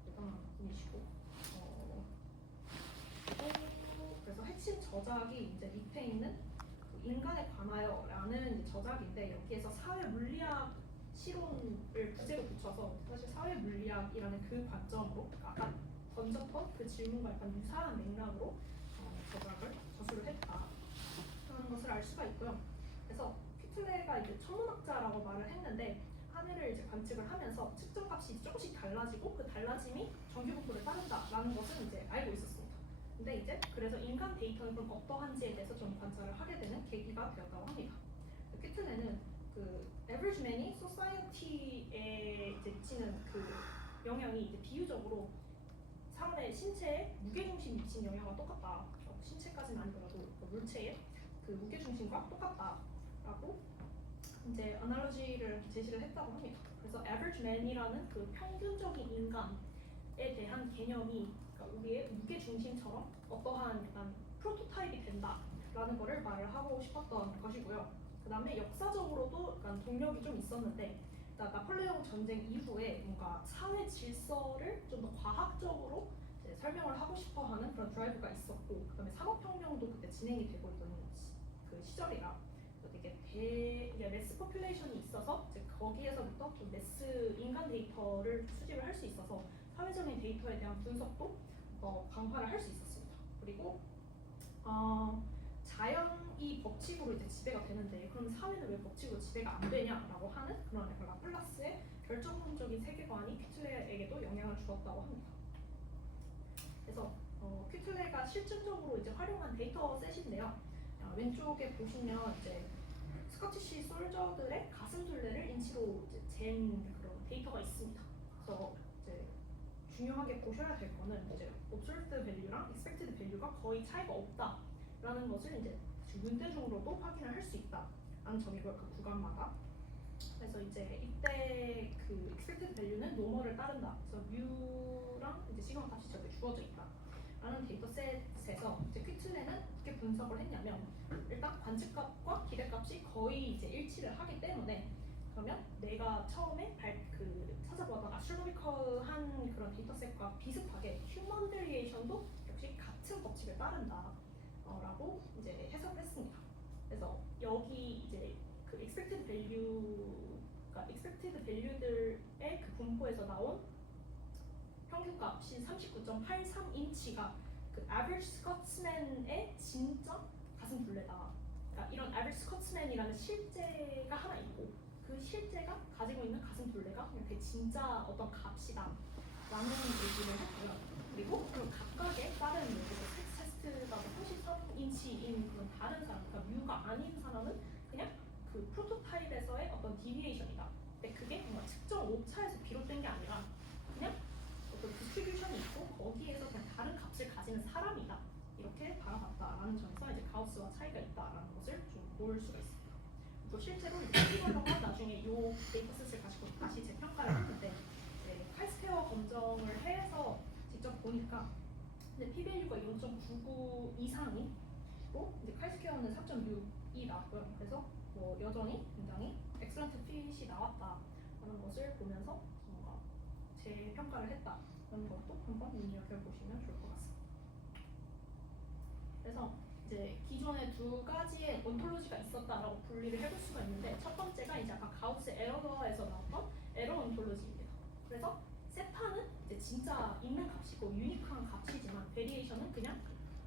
대단한 분이시고 그래서 핵심 저작이 이제 밑에 있는 그 인간에 관하여라는 저작인데 여기에서 사회 물리학 실론을 부제로 붙여서 사실 사회 물리학이라는 그 관점으로 아까 던졌던 그 질문과 약간 유사한 맥락으로 저작을 저술을 했다라는 것을 알 수가 있고요. 그래서 퀴틀레가 이제 천문학자라고 말을 했는데 하늘을 이제 관측을 하면서 측정값이 조금씩 달라지고 그 달라짐이 정규분포를 따른다라는 것은 이제 알고 있었습니다. 근데 이제 그래서 인간 데이터는 그럼 어떠한지에 대해서 좀 관찰을 하게 되는 계기가 되었다고 합니다. 퀴틀레는 그 average man이 society에 이제 미치는 그 영향이 이제 비유적으로 사람의 신체에 무게중심이 미친 영향과 똑같다. 신체까지는 아니더라도 그 물체의 그 무게중심과 똑같다라고 이제 어널로지를 제시를 했다고 합니다. 그래서 average man이라는 그 평균적인 인간에 대한 개념이 그러니까 우리의 무게중심처럼 어떠한 약간 프로토타입이 된다라는 거를 말을 하고 싶었던 것이고요. 그 다음에 역사적으로도 약간 동력이 좀 있었는데 나폴레옹 전쟁 이후에 뭔가 사회 질서를 좀 더 과학적으로 설명을 하고 싶어하는 그런 드라이브가 있었고 그 다음에 산업혁명도 그때 진행이 되고 있던 그 시절이라 되게 매스 포퓰레이션이 있어서 이제 거기에서부터 좀 매스 인간 데이터를 수집을 할 수 있어서 사회적인 데이터에 대한 분석도 강화를 할 수 있었습니다. 그리고 자연이 법칙으로 이제 지배가 되는데 그럼 사회는 왜 법칙으로 지배가 안 되냐라고 하는 그런 약간 라플라스의 결정론적인 세계관이 퀴틀레에게도 영향을 주었다고 합니다. 그래서 퀴틀레가 실질적으로 이제 활용한 데이터셋인데요. 왼쪽에 보시면 이제 스코티시 솔저들의 가슴 둘레를 인치로 이제 잰 그런 데이터가 있습니다. 그래서 이제 중요하게 보셔야 될 거는 이제 observed value랑 expected value가 거의 차이가 없다라는 것을 이제 눈대중으로도 확인을 할 수 있다라는 점이고요. 그 구간마다. 그래서 이제 이때 그 expected value는 노멀을 따른다. 그래서 뮤랑 이제 시그마 값이 저렇게 주어져 있다라는 데이터셋에서 이제 퀴틀레는 어떻게 분석을 했냐면 일단 관측값과 기대값이 거의 이제 일치를 하기 때문에 그러면 내가 처음에 찾아보던 아스트로노미컬한 그런 데이터셋과 비슷하게 휴먼 베리에이션도 역시 같은 법칙을 따른다라고 이제 해석을 했습니다. 그래서 여기 이제 그 expected value들의 그 분포에서 나온 평균값이 39.83인치가 그 average Scotsman의 진짜 가슴 둘레다. 그러니까 이런 average Scotsman이라는 실제가 하나 있고 그 실제가 가지고 있는 가슴 둘레가 그냥 그 진짜 어떤 값이다 라는 얘기를 했고요. 그리고 그 각각의 다른 테스트가 33인치인 그런 다른 사람, 그러니까 뮤가 아닌 사람은 그냥 그 프로토타입에서의 어떤 디비에이션이다. 근데 그게 뭔가 특정 오차에서 비롯된 게 아니라 그냥 어떤 디스트리뷰션이 있고 거기에서 그냥 다른 값을 가지는 사람이다. 이렇게 바라봤다라는 점에서 이제 가우스와 차이가 있다라는 것을 좀 볼 수가 있습니다. 또 실제로 이걸로만 나중에 이 데이터셋을 가지고 다시 재평가를 했는데 칼스퀘어 검정을 해서 직접 보니까 근데 p-value가 0.99 이상이고 이제 칼스퀘어는 4.6이 나왔고요. 그래서 뭐 여전히 굉장히 엑셀런트 핏이 나왔다라는 것을 보면서 뭔가 재평가를 했다라는 것도 한번 눈여겨 보시면 좋을 것 같습니다. 그래서 이제 기존에 두 가지의 온톨로지가 있었다라고 분리를 해볼 수가 있는데 첫 번째가 이제 아까 가우스 에러에서 나왔던 에러 온톨로지입니다. 그래서 세타는 이제 진짜 있는 값이고 유니크한 값이지만 베리에이션은 그냥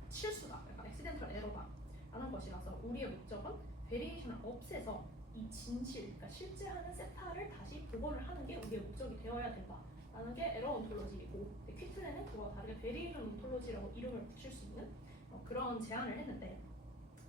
실수다, 그러니까 액시덴털 에러다 라는 것이라서 우리의 목적은 베리에이션을 없애서 이 진실, 그러니까 실제 하는 세타를 다시 복원을 하는 게 우리의 목적이 되어야 된다 라는 게 에러 온톨로지이고 퀴틀레는 그와 다르게 베리에이션 온톨로지라고 이름을 붙일 수 있는 그런 제안을 했는데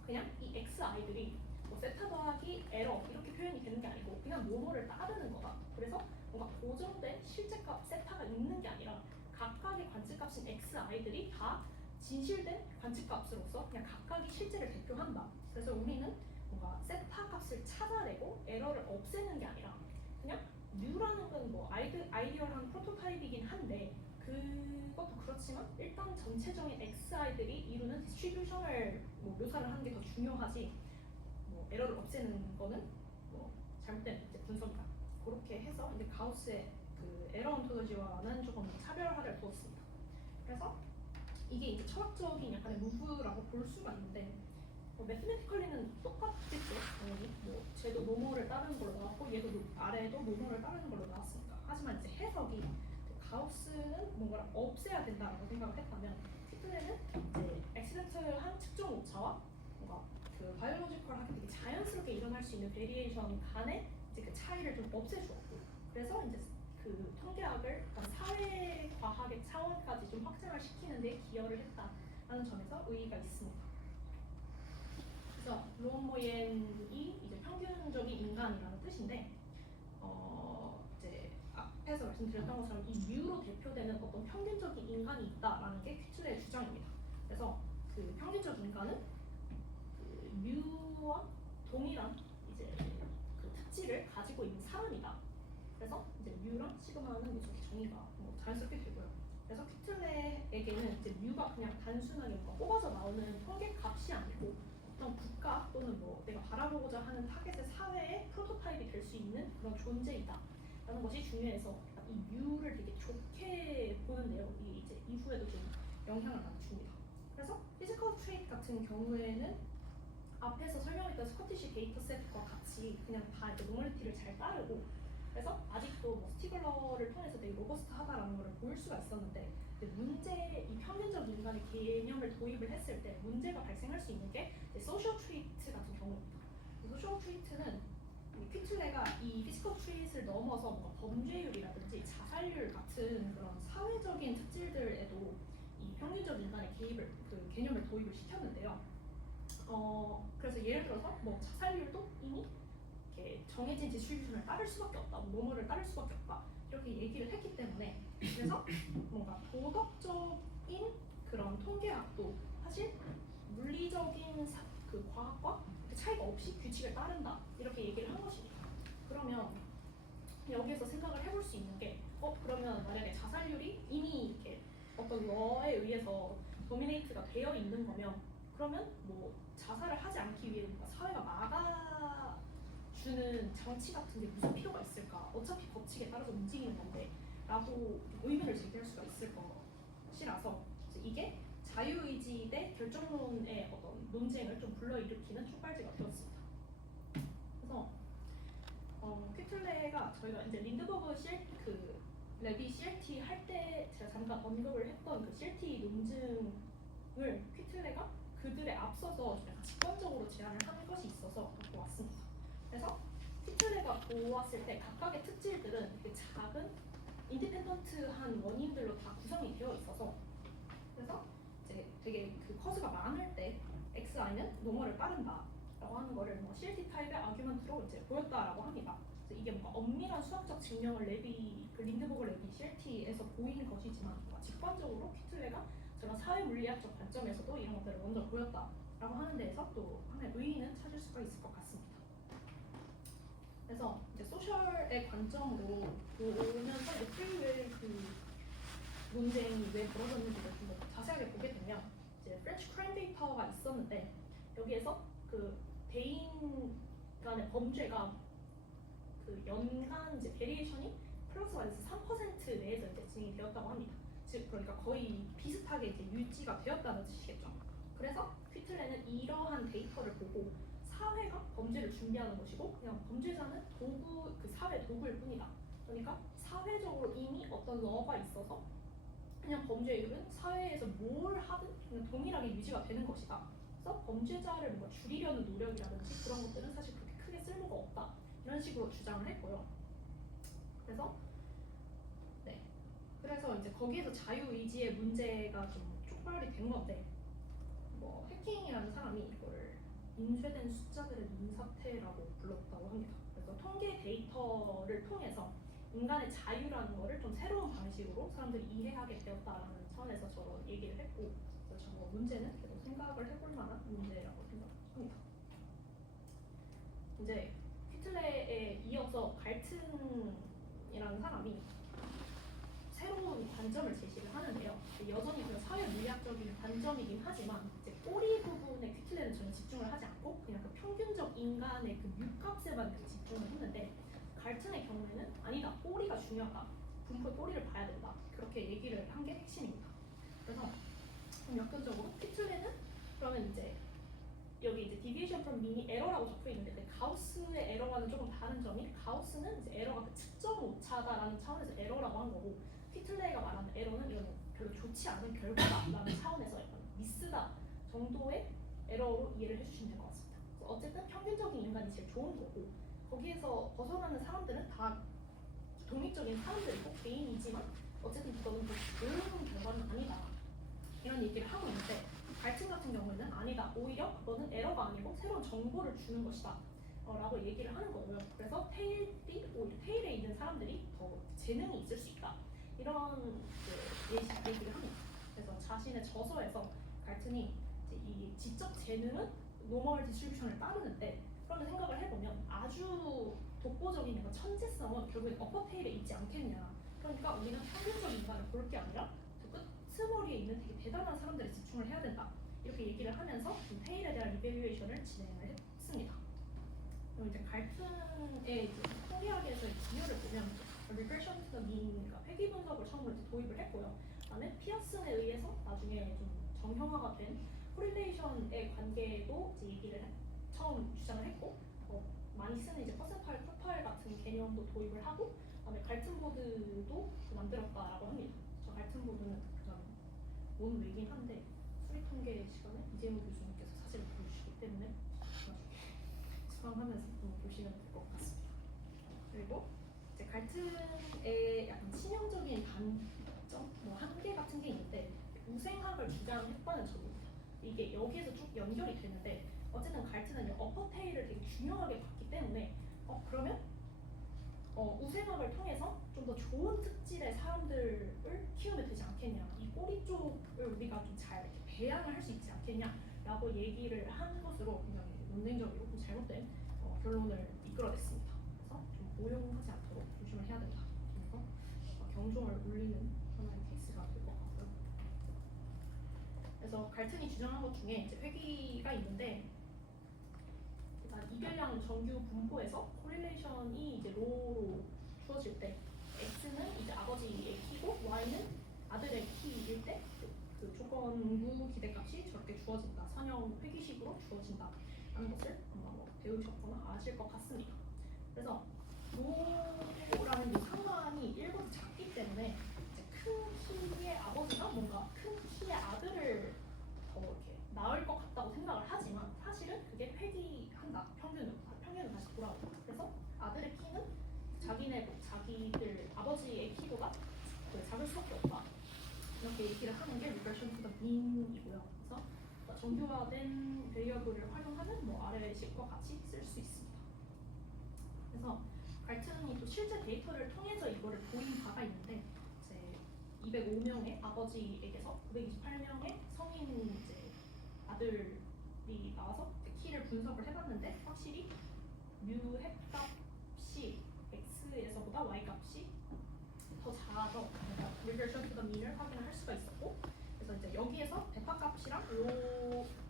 그냥 이 xi들이 뭐 세타 더하기 에러 이렇게 표현이 되는 게 아니고 그냥 뭐뭐를 따르는 거다. 그래서 뭔가 고정된 실제값 세타가 있는 게 아니라 각각의 관측값인 xi들이 다 진실된 관측값으로서 그냥 각각이 실제를 대표한다. 그래서 우리는 뭔가 세타 값을 찾아내고 에러를 없애는 게 아니라 그냥 뉴라는 건 뭐 아이디얼한 프로토타입이긴 한데 그것도 그렇지만 일단 전체적인 xi들이 이루는 디스트리뷰션을 뭐 묘사를 하는 게 더 중요하지 뭐 에러를 없애는 거는 뭐 잘못된 이제 분석이다. 그렇게 해서 이제 가우스의 그 에러 온톨로지와는 조금 차별화를 두었습니다. 그래서 이게 이제 철학적인 약간의 무브라고 볼 수가 있는데 매스메티컬리는 똑같겠죠. 당연히 뭐 쟤도 뭐뭐를 따르는 걸로 나왔고 얘도 아래도 뭐뭐를 따르는 걸로 나왔습니다. 하지만 이제 해석이 가우스는 뭔가를 없애야 된다라고 생각을 했다면 퀴틀레는 이제 액시덴털한 측정 오차와 뭔가 그 바이올로지컬하게 되게 자연스럽게 일어날 수 있는 베리에이션 간의 이제 그 차이를 좀 없애주었고 그래서 이제 그 통계학을 사회과학의 차원까지 좀 확장을 시키는 데 기여를 했다라는 점에서 의의가 있습니다. 그래서 롬모옌이 이제 평균적인 인간이라는 뜻인데 이제 앞에서 말씀드렸던 것처럼 이 뮤로 대표되는 어떤 평균적인 인간이 있다라는 게 퀴틀레의 주장입니다. 그래서 그 평균적인 인간은 그 뮤와 동일한 이제 그 특질을 가지고 있는 사람이다. 그래서 이제 뮤랑 시그마는 이렇게 정의가 뭐 자연스럽게 되고요. 그래서 퀴틀레에게는 이제 뮤가 그냥 단순하게 뭔가 뽑아서 나오는 통계 값이 아니고 어떤 국가 또는 뭐 내가 바라보고자 하는 타겟의 사회의 프로토타입이 될 수 있는 그런 존재이다 라는 것이 중요해서 이 뮤를 되게 좋게 보는 내용이 이제 이후에도 좀 영향을 많이 줍니다. 그래서 피지컬 트레이트 같은 경우에는 앞에서 설명했던 스코티시 데이터셋과 같이 그냥 다 이제 노멀리티를 잘 따르고 그래서 아직도 뭐 스티글러를 통해서 되게 로버스트하다라는 걸 보일 수가 있었는데 문제, 이 평균적 인간의 개념을 도입을 했을 때 문제가 발생할 수 있는 게 소셜 트리트 같은 경우입니다. 소셜 트리트는 퀴틀레가 이 피지컬 트리트를 넘어서 뭔가 범죄율이라든지 자살률 같은 그런 사회적인 특질들에도 이 평균적 인간의 개입을 그 개념을 도입을 시켰는데요. 그래서 예를 들어서 뭐 자살률도 이미 이렇게 정해진 디스트리뷰션을 따를 수밖에 없다, 뭐뭐를 따를 수밖에 없다 이렇게 얘기를 했기 때문에 그래서 뭔가 도덕적인 그런 통계학도 사실 물리적인 그 과학과 그 차이가 없이 규칙을 따른다 이렇게 얘기를 한 것입니다. 그러면 여기에서 생각을 해볼 수 있는 게 그러면 만약에 자살률이 이미 이렇게 어떤 러에 의해서 도미네이트가 되어 있는 거면 그러면 뭐 자살을 하지 않기 위해 사회가 막아주는 장치 같은 게 무슨 필요가 있을까? 어차피 법칙에 따라서 움직이는 건데 라고 의문을 제기할 수가 있을 것이라서 이게 자유의지 대 결정론의 어떤 논쟁을 좀 불러일으키는 촉발제가 되었습니다. 그래서 퀴틀레가 저희가 이제 린드버그 그 레비 CLT 할 때 제가 잠깐 언급을 했던 그 CLT 논증을 퀴틀레가 그들에 앞서서 약간 직관적으로 제안을 한 것이 있어서 갖고 왔습니다. 그래서 퀴틀레가 보았을 때 각각의 특질들은 되게 작은 인디펜던트한 원인들로 다 구성이 되어 있어서 되게 그 커즈가 많을 때 XI는 노멀을 따른다 라고 하는 거를 뭐 CLT 타입의 아규먼트로 이제 보였다라고 합니다. 그래서 이게 뭔가 엄밀한 수학적 증명을 그 린드버그 랩이 CLT에서 보이는 것이지만 뭔가 직관적으로 퀴틀레가 저런 사회 물리학적 관점에서도 이런 것들을 먼저 보였다라고 하는 데에서 또 하나의 의의는 찾을 수가 있을 것 같습니다. 그래서 이제 소셜의 관점으로 보면서 이제 프리윌 그 논쟁이 왜 벌어졌는지를 좀 더 자세하게 보게 되면 이제 프렌치 크라임 데이터가 있었는데 여기에서 그 대인 간의 범죄가 그 연간 이제 베리에이션이 플러스 마이너스 3% 내에서 이제 진행이 되었다고 합니다. 즉 그러니까 거의 비슷하게 이제 유지가 되었다는 뜻이겠죠. 그래서 퀴틀레는 이러한 데이터를 보고 사회가 범죄를 준비하는 것이고 그냥 범죄자는 도구 그 사회 도구일 뿐이다. 그러니까 사회적으로 이미 어떤 러가 있어서 그냥 범죄율은 사회에서 뭘 하든 그냥 동일하게 유지가 되는 것이다. 그래서 범죄자를 뭔가 줄이려는 노력이라든지 그런 것들은 사실 그렇게 크게 쓸모가 없다. 이런 식으로 주장을 했고요. 그래서 네, 그래서 이제 거기에서 자유의지의 문제가 좀 촉발이 된 건데 뭐 해킹이라는 사람이 이거를 인쇄된 숫자들의 눈사태라고 불렀다고 합니다. 그래서 통계 데이터를 통해서 인간의 자유라는 거를 좀 새로운 방식으로 사람들이 이해하게 되었다라는 차원에서 저런 얘기를 했고 그래서 저 문제는 계속 생각을 해볼 만한 문제라고 생각합니다. 이제 퀴틀레에 이어서 갈튼이라는 사람이 새로운 관점을 제시를 하는데요. 여전히 그 사회 물리학적인 관점이긴 하지만 이제 꼬리 부분에 퀴틀레는 전혀 집중을 하지 않고 그냥 그 평균적 인간의 그 뮤값에만 그 집중을 했는데 갈튼의 경우에는 아니다. 꼬리가 중요하다. 분포의 꼬리를 봐야 된다. 그렇게 얘기를 한 게 핵심입니다. 그래서 역설적으로 퀴틀레는 그러면 이제 여기 이제 deviation from mean이 에러라고 적혀 있는데 그 가우스의 에러와는 조금 다른 점이 가우스는 이제 에러가 그 측정 오차다라는 차원에서 에러라고 한 거고 퀴틀레가 말하는 에러는 이거는 별로 좋지 않은 결과다라는 차원에서 약간 미스다 정도의 에러로 이해를 해주시면 될 것 같습니다. 그래서 어쨌든 평균적인 인간이 제일 좋은 거고 거기에서 벗어나는 사람들은 다 독립적인 사람들이고 개인이지만 어쨌든 그거는 뭐 좋은 결과는 아니다 이런 얘기를 하고 있는데 갈튼 같은 경우에는 아니다. 오히려 그거는 에러가 아니고 새로운 정보를 주는 것이다. 라고 얘기를 하는 거고요. 그래서 테일에 있는 사람들이 더 재능이 있을 수 있다. 이런 얘기를 합니다. 그래서 자신의 저서에서 갈튼이 이제 이 지적 재능은 노멀 디스트리뷰션을 따르는데 그런 생각을 해보면 아주 독보적인 천재성은 결국엔 어퍼 테일에 있지 않겠냐. 그러니까 우리는 평균적인 인간을 볼 게 아니라 스머리에 있는 되게 대단한 사람들에 집중을 해야 된다. 이렇게 얘기를 하면서 테일에 대한 리밸류에이션을 진행을 했습니다. 그리고 이제 갈튼의 이제 통계학에서의 기여를 보면 regression to the mean, 그러니까 회귀 분석을 처음으로 이제 도입을 했고요. 그다음에 피어슨에 의해서 나중에 좀 정형화가 된 코릴레이션의 관계도 이제 얘기를 처음 주장을 했고 많이 쓰는 이제 퍼센타일 프로파일 같은 개념도 도입을 하고 그다음에 갈튼 보드도 만들었다라고 합니다. 저 갈튼 보드는 온 외긴 한데 수리 통계 시간에 이재용 교수님께서 사진을 보여주시기 때문에 수강하면서 좀 보시면 될 것 같습니다. 그리고 이제 갈튼의 약간 치명적인 단점, 뭐 한계 같은 게 있는데 우생학을 주장했다는 점입니다. 이게 여기에서 쭉 연결이 되는데 어쨌든 갈튼은 어퍼 테일을 되게 중요하게 봤기 때문에 그러면 우생학을 통해서 좀 더 좋은 특질의 사람들을 키우면 되지 않겠냐. 이 꼬리 쪽을 우리가 좀 잘 배양을 할 수 있지 않겠냐라고 얘기를 한 것으로 굉장히 논쟁적이고 좀 잘못된 결론을 이끌어냈습니다. 그래서 좀 오용하지 않도록 조심을 해야 된다. 그래서 경종을 울리는 하나의 케이스가 될 것 같고요. 그래서 갈튼이 주장한 것 중에 이제 회귀가 있는데 일단 이별량 정규 분포에서 코릴레이션이 이제 로로 주어질 때 x는 이제 아버지의 키고 y는 아들의 키일 때 그 조건부 기대값이 저렇게 주어진다. 선형 회귀식으로 주어진다. 라는 것을 아마 뭐 배우셨거나 아실 것 같습니다. 그래서 로라는 이 상관이 1보다 작기 때문에 이제 큰 키의 아버지가 뭔가 큰 키의 아들을 더 이렇게 낳을 것 같다고 생각을 하지만 사실은 그게 회귀한다. 평균은 다시 돌아온다. 그래서 아들의 키는 자기들 아버지의 키보다 작을 수밖에 없다. 이렇게 얘기를 하는 게 regression to the mean이고요. 그래서 정교화된 베리어블을 활용하면 뭐 아래 식과 같이 쓸 수 있습니다. 그래서 갈튼이 또 실제 데이터를 통해서 이거를 보인 바가 있는데 이제 205명의 아버지에게서 928명의 성인 이제 아들이 나와서 이제 키를 분석을 해봤는데 확실히 뮤 핵값이 x에서보다 y 값이 더 작아서 regression to the mean을 확인할 수가 있었고, 그래서 이제 여기에서 베파 값이랑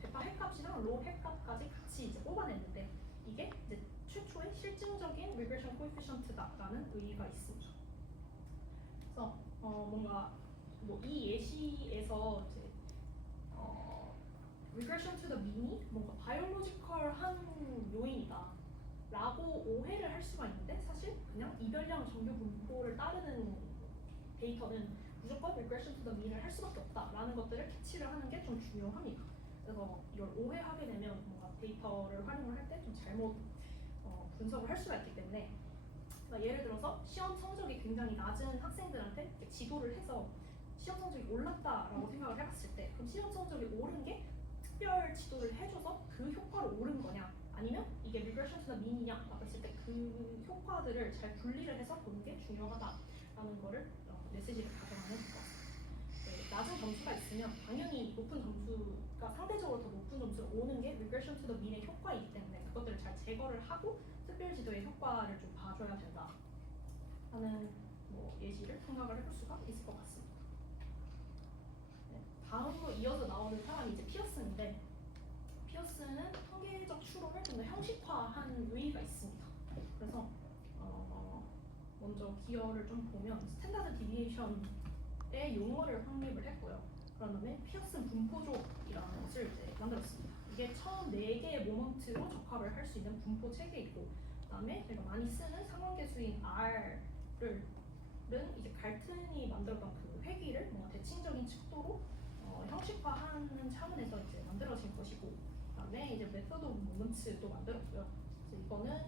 베파 핵값이랑 로 핵값까지 같이 이제 뽑아냈는데 이게 이제 최초의 실증적인 regression coefficient다라는 의의가 있습니다. 그래서 뭔가 뭐 이 예시에서 이제 regression to the mean이 뭔가 바이올로지컬한 요인이다 라고 오해를 할 수가 있는데 사실 그냥 이별량 정규 분포를 따르는 데이터는 무조건 regression to the mean을 할 수밖에 없다라는 것들을 캐치를 하는 게 좀 중요합니다. 그래서 이걸 오해하게 되면 뭔가 데이터를 활용을 할 때 좀 잘못 분석을 할 수가 있기 때문에, 그러니까 예를 들어서 시험 성적이 굉장히 낮은 학생들한테 이렇게 지도를 해서 시험 성적이 올랐다라고 생각을 해봤을 때 그럼 시험 성적이 오른 게 특별 지도를 해줘서 그 효과로 오른 거냐 아니면 이게 regression to the mean이냐 라고 했을 때 그 효과들을 잘 분리를 해서 보는 게 중요하다라는 거를 메시지를 가져가면 될 것 같습니다. 네, 낮은 점수가 있으면 당연히 높은 점수가 상대적으로 더 높은 점수를 오는 게 regression to the mean의 효과이기 때문에 그것들을 잘 제거를 하고 특별 지도의 효과를 좀 봐줘야 된다 하는 뭐 예시를 생각을 해볼 수가 있을 것 같습니다. 네, 다음으로 이어서 나오는 사람이 이제 피어슨인데, 피어슨은 통계적 추론을 좀 더 형식화한 의의가 있습니다. 그래서 먼저 기어를 좀 보면 스탠다드 디비에이션의 용어를 확립을 했고요. 그런 다음에 피어슨 분포족이라는 것을 이제 만들었습니다. 이게 처음 4개의 모먼트로 적합을 할 수 있는 분포 체계이고, 그다음에 제가 많이 쓰는 상관계수인 R을 이제 갈튼이 만들었던 그 회귀를 뭔가 대칭적인 척도로 형식화하는 차원에서 이제 만들어진 것이고, 그다음에 이제 메서드 오브 모먼트도 만들었고요. 그래서 이거는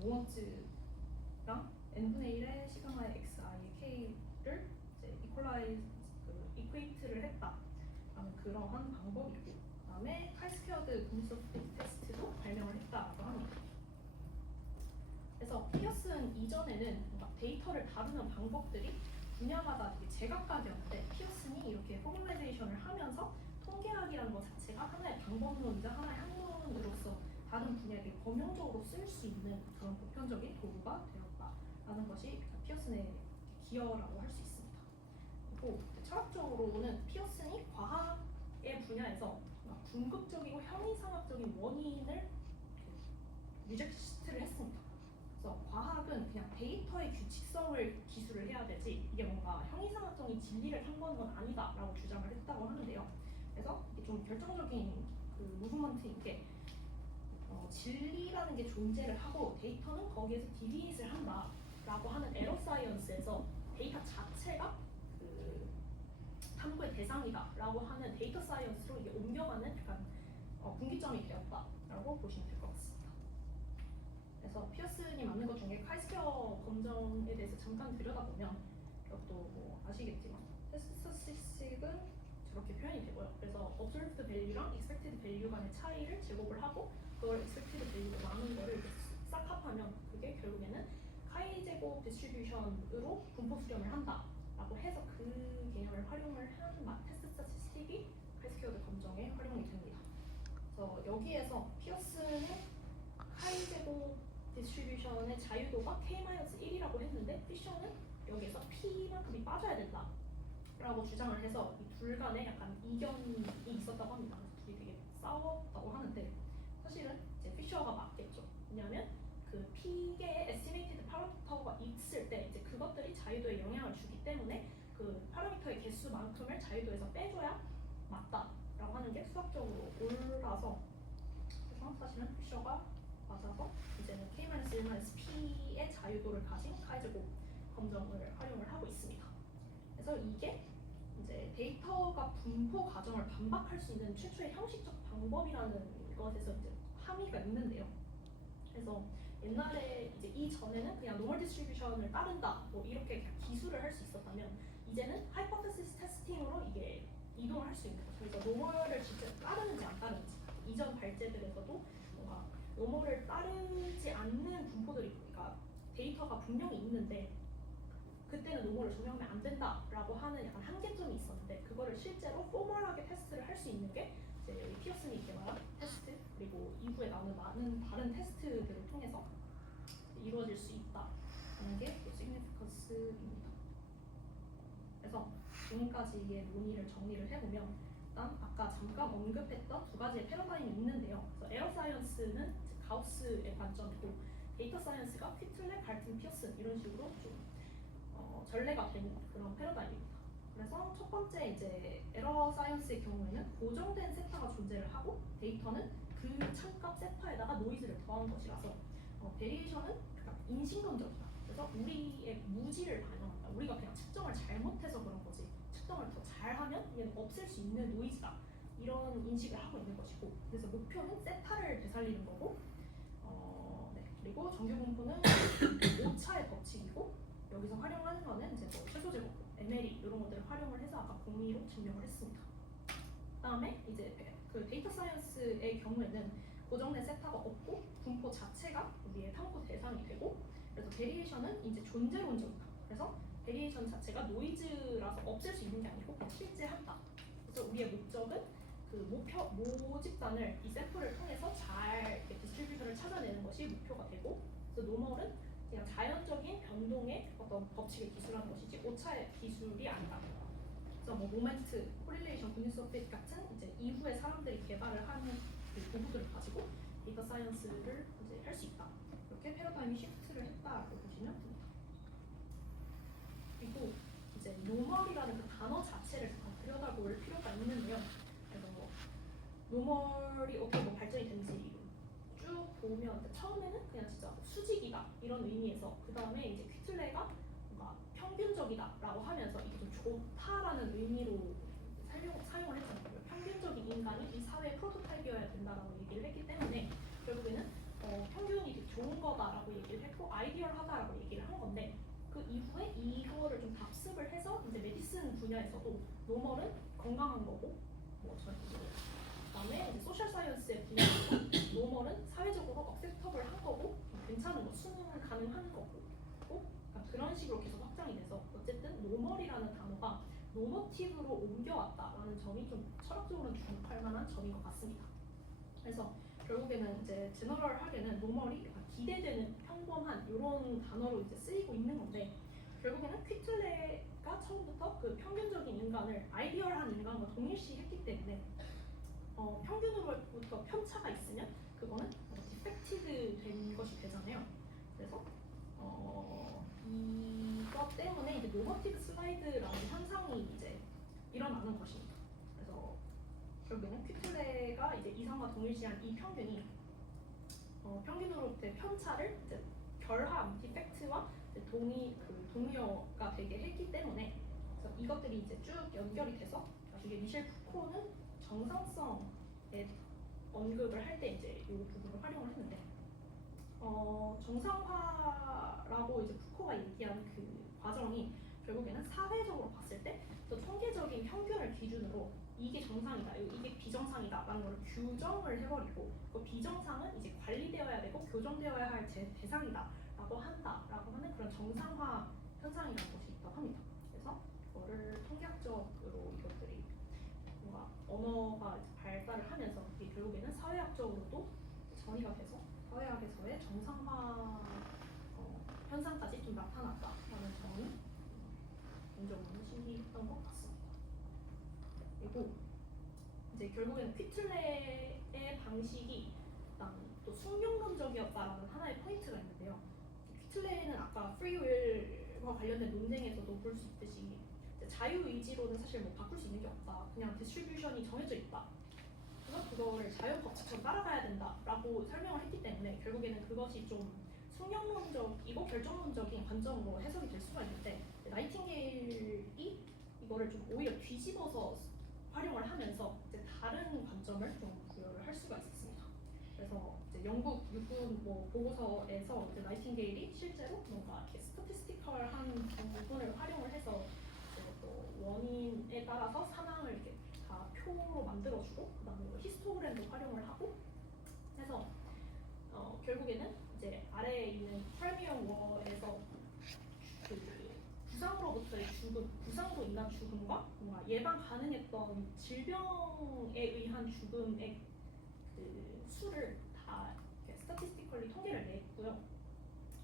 모먼트랑 n분의 1의 시그마의 x, i의 k를 이제 이퀄레이트를 했다라는 그러한 방법이고, 그다음에 카이스퀘어드 분석 테스트도 발명을 했다라고 합니다. 그래서 피어슨 이전에는 뭔가 데이터를 다루는 방법들이 분야마다 되게 제각각이었는데 피어슨이 이렇게 포멀라이제이션을 하면서 통계학이라는 것 자체가 하나의 방법론이자 하나의 학문으로서 다른 분야에 범용적으로 쓸 수 있는 그런 보편적인 도구가 되었다라는 것이 피어슨의 기여라고 할 수 있습니다. 그리고 철학적으로는 피어슨이 과학의 분야에서 궁극적이고 형이상학적인 원인을 리젝트를 했습니다. 그래서 과학은 그냥 데이터의 규칙성을 기술을 해야 되지 이게 뭔가 형이상학적인 진리를 탐구하는 건 아니다라고 주장을 했다고 하는데요. 그래서 이게 좀 결정적인 그 무브먼트인 게 진리라는 게 존재를 하고 데이터는 거기에서 디비에이트를 한다라고 하는 에러 사이언스에서 데이터 자체가 그 탐구의 대상이다라고 하는 데이터 사이언스로 이게 옮겨가는 약간 분기점이 되었다라고 보시면 될 것 같습니다. 그래서 피어슨이 만든 것 중에 카이스퀘어 검정에 대해서 잠깐 들여다보면 이것도 뭐 아시겠지만 테스트 스태티스틱은 저렇게 표현이 되고요. 그래서 observed value랑 expected value 간의 차이를 제곱을 하고 그걸 expected value로 나눈 거를 싹 합하면 그게 결국에는 카이 제곱 디스트리뷰션으로 분포 수렴을 한다라고 해서 그 개념을 활용을 한 테스트 스태티스틱이 카이스퀘어 검정에 활용이 됩니다. 그래서 여기에서 피어슨은 카이 제곱 디스트리뷰션의 자유도가 k-1이라고 했는데 피셔는 여기에서 p만큼이 빠져야 된다 라고 주장을 해서 이 둘 간에 약간 이견이 있었다고 합니다. 그래서 둘이 되게 싸웠다고 하는데 사실은 이제 피셔가 맞겠죠. 왜냐하면 그 p계의 estimated 파라미터가 있을 때 이제 그것들이 자유도에 영향을 주기 때문에 그 파라미터의 개수만큼을 자유도에서 빼줘야 맞다라고 하는 게 수학적으로 옳아서 그래서 사실은 피셔가 맞아서 이제는 k-1-p의 자유도를 가진 카이제곱 검정을 활용을 하고 있습니다. 그래서 이게 이제 데이터가 분포 과정을 반박할 수 있는 최초의 형식적 방법이라는 것에서 이제 함의가 있는데요. 그래서 옛날에 이제 이전에는 그냥 노멀 디스트리뷰션을 따른다 뭐 이렇게 그냥 기술을 할 수 있었다면 이제는 하이포테시스 테스팅으로 이게 이동을 할 수 있는 거죠. 그래서 노멀을 진짜 따르는지 안 따르는지 이전 발제들에서도 뭔가 노멀을 따르지 않는 분포들이 그러니까 데이터가 분명히 있는데 그때는 노멀을 적용하면 안 된다라고 하는 약간 한계점이 있었는데 그거를 실제로 포멀하게 테스트를 할 수 있는 게 이제 여기 피어슨이 개발한 테스트 그리고 이후에 나오는 많은 다른 테스트들을 통해서 이루어질 수 있다는 게 significance입니다. 그래서 지금까지의 논의를 정리를 해보면 일단 아까 잠깐 언급했던 두 가지의 패러다임이 있는데요. 그래서 에러 사이언스는 가우스의 관점이고 데이터 사이언스가 퀴틀레, 갈튼, 피어슨 이런 식으로 좀 전례가 되는 그런 패러다임입니다. 그래서 첫 번째 이제 에러 사이언스의 경우에는 고정된 세타가 존재를 하고 데이터는 그 참값 세타에다가 노이즈를 더한 것이라서 베리에이션은 약간 인신건적이다. 그래서 우리의 무지를 반영한다. 우리가 그냥 측정을 잘못해서 그런 거지. 측정을 더 잘하면 얘는 없앨 수 있는 노이즈다. 이런 인식을 하고 있는 것이고, 그래서 목표는 세타를 되살리는 거고, 네. 그리고 정규 분포는 오차의 법칙이고, 여기서 활용하는 거는 이제 뭐 최소 제곱, MLE 이런 것들을 활용을 해서 아까 공리로 증명을 했습니다. 그다음에 이제 그 데이터 사이언스의 경우에는 고정된 세타가 없고 분포 자체가 우리의 탐구 대상이 되고 그래서 베리에이션은 이제 존재론적이다. 그래서 베리에이션 자체가 노이즈라서 없앨 수 있는 게 아니고 그냥 실제한다. 그래서 우리의 목적은 그 모집단을 이 샘플을 통해서 잘 디스트리뷰션을 찾아내는 것이 목표가 되고 그래서 노멀은 그냥 자연적인 변동의 어떤 법칙을 기술하는 것이지 오차의 기술이 아니다. 그래서 뭐 모멘트, 코릴레이션, 분위소핏 같은 이제 이후에 사람들이 개발을 하는 그 도구들을 가지고 데이터 사이언스를 이제 할 수 있다. 이렇게 패러다임이 시프트를 했다고 보시면 됩니다. 그리고 이제 노멀이라는 그 단어 자체를 잠깐 들여다볼 필요가 있는데요. 그래서 노멀이 어떻게 뭐 발전이 된지 쭉 보면 처음에는 그냥 진짜 수직이다 이런 의미에서 그 다음에 이제 퀴틀레가 뭔가 평균적이다라고 하면서 이게 좀 좋다라는 의미로 사용을 했잖아요. 평균적인 인간이 이 사회의 프로토타입이어야 된다라고 얘기를 했기 때문에 결국에는 평균이 되게 좋은 거다라고 얘기를 했고 아이디얼하다라고 얘기를 한 건데 그 이후에 이거를 좀 답습을 해서 이제 메디슨 분야에서도 노멀은 건강한 거고 뭐 전체적으로 그다음에 이제 소셜 사이언스의 분야에서 노멀은 사회적으로 억셉터블 한 거고 괜찮은 거 수능 가능한 거고 그러니까 그런 식으로 계속 확장이 돼서 어쨌든 노멀이라는 단어가 노머티브로 옮겨왔다라는 점이 좀 철학적으로는 주목할 만한 점인 것 같습니다. 그래서 결국에는 이제 제너럴하게는 노멀이 약간 기대되는 평범한 이런 단어로 이제 쓰이고 있는 건데 결국에는 퀴틀레가 처음부터 그 평균적인 인간을 아이디얼한 인간과 동일시했기 때문에 평균으로부터 편차가 있으면 그거는 디펙티드 된 것이 되잖아요. 그래서 이것 때문에 이제 노머티브 슬라이드라는 현상이 이제 일어나는 것입니다. 그래서 결국에는 퀴틀레가 이제 이상과 동일시한 이 평균이 평균으로부터의 편차를 이제 결함, 디펙트와 이제 동의어가 되게 했기 때문에 그래서 이것들이 이제 쭉 연결이 돼서 나중에 미셸 푸코는 정상성에 언급을 할 때 이제 이 부분을 활용을 했는데 정상화라고 이제 푸코가 얘기한 그 과정이 결국에는 사회적으로 봤을 때 또 통계적인 평균을 기준으로 이게 정상이다, 이게 비정상이다라는 걸 규정을 해버리고 그 비정상은 이제 관리되어야 되고 교정되어야 할 대상이다라고 한다라고 하는 그런 정상화 현상이라는 것이 있다고 합니다. 그래서 이거를 통계학적으로 이것들이 뭔가 언어가 발달을 하면서 이게 결국에는 사회학적으로도 전이가 돼서 사회학에서의 정상화 현상까지 좀 나타났다라는 점이 개인적으로는 신기했던 것 같습니다. 그리고 이제 결국에는 퀴틀레의 방식이 또 숙명론적이었다라는 하나의 포인트가 있는데요. 퀴틀레는 아까 프리윌과 관련된 논쟁에서도 볼 수 있듯이 자유의지로는 사실 뭐 바꿀 수 있는 게 없다. 그냥 디스트리뷰션이 정해져 있다. 그래서 그거를 자연 법칙처럼 따라가야 된다라고 설명을 했기 때문에 결국에는 그것이 좀 숙명론적이고 결정론적인 관점으로 해석이 될 수가 있는데 나이팅게일이 이거를 좀 오히려 뒤집어서 활용을 하면서 이제 다른 관점을 좀 부여를 할 수가 있었습니다. 그래서 이제 영국 육군 뭐 보고서에서 이제 나이팅게일이 실제로 뭔가 이렇게 스태티스티컬한 부분을 활용을 해서 또 원인에 따라서 사망을 이렇게 표로 만들어주고 그다음에 뭐 히스토그램도 활용을 하고 해서 결국에는 이제 아래에 있는 프리미엄 워에서 그 부상으로부터의 죽음, 부상으로 인한 죽음과 뭔가 예방 가능했던 질병에 의한 죽음의 그 수를 다 스태티스티컬리 통계를 냈고요.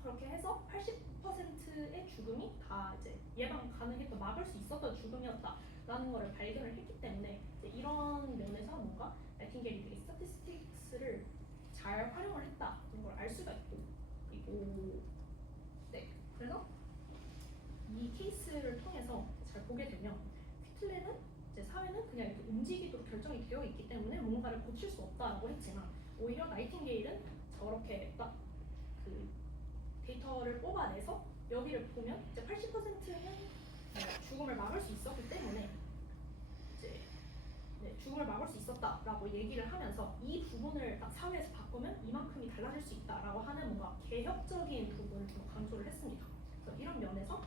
그렇게 해서 80%의 죽음이 다 이제 예방 가능했던 막을 수 있었던 죽음이었다라는 거를 발견을 했기 때문에 이제 이런 면에서 뭔가 나이팅게일이 되게 스태티스틱스를 잘 활용을 했다는 걸 알 수가 있고 그리고 네 그래서 이 케이스를 통해서 잘 보게 되면 퀴틀레는 이제 사회는 그냥 이렇게 움직이도록 결정이 되어 있기 때문에 뭔가를 고칠 수 없다라고 했지만 오히려 나이팅게일은 저렇게 딱 그 데이터를 뽑아내서 여기를 보면 이제 80%는 죽음을 막을 수 있었기 때문에 이제 죽음을 막을 수 있었다라고 얘기를 하면서 이 부분을 딱 사회에서 바꾸면 이만큼이 달라질 수 있다라고 하는 뭔가 개혁적인 부분을 좀 강조를 했습니다. 그래서 이런 면에서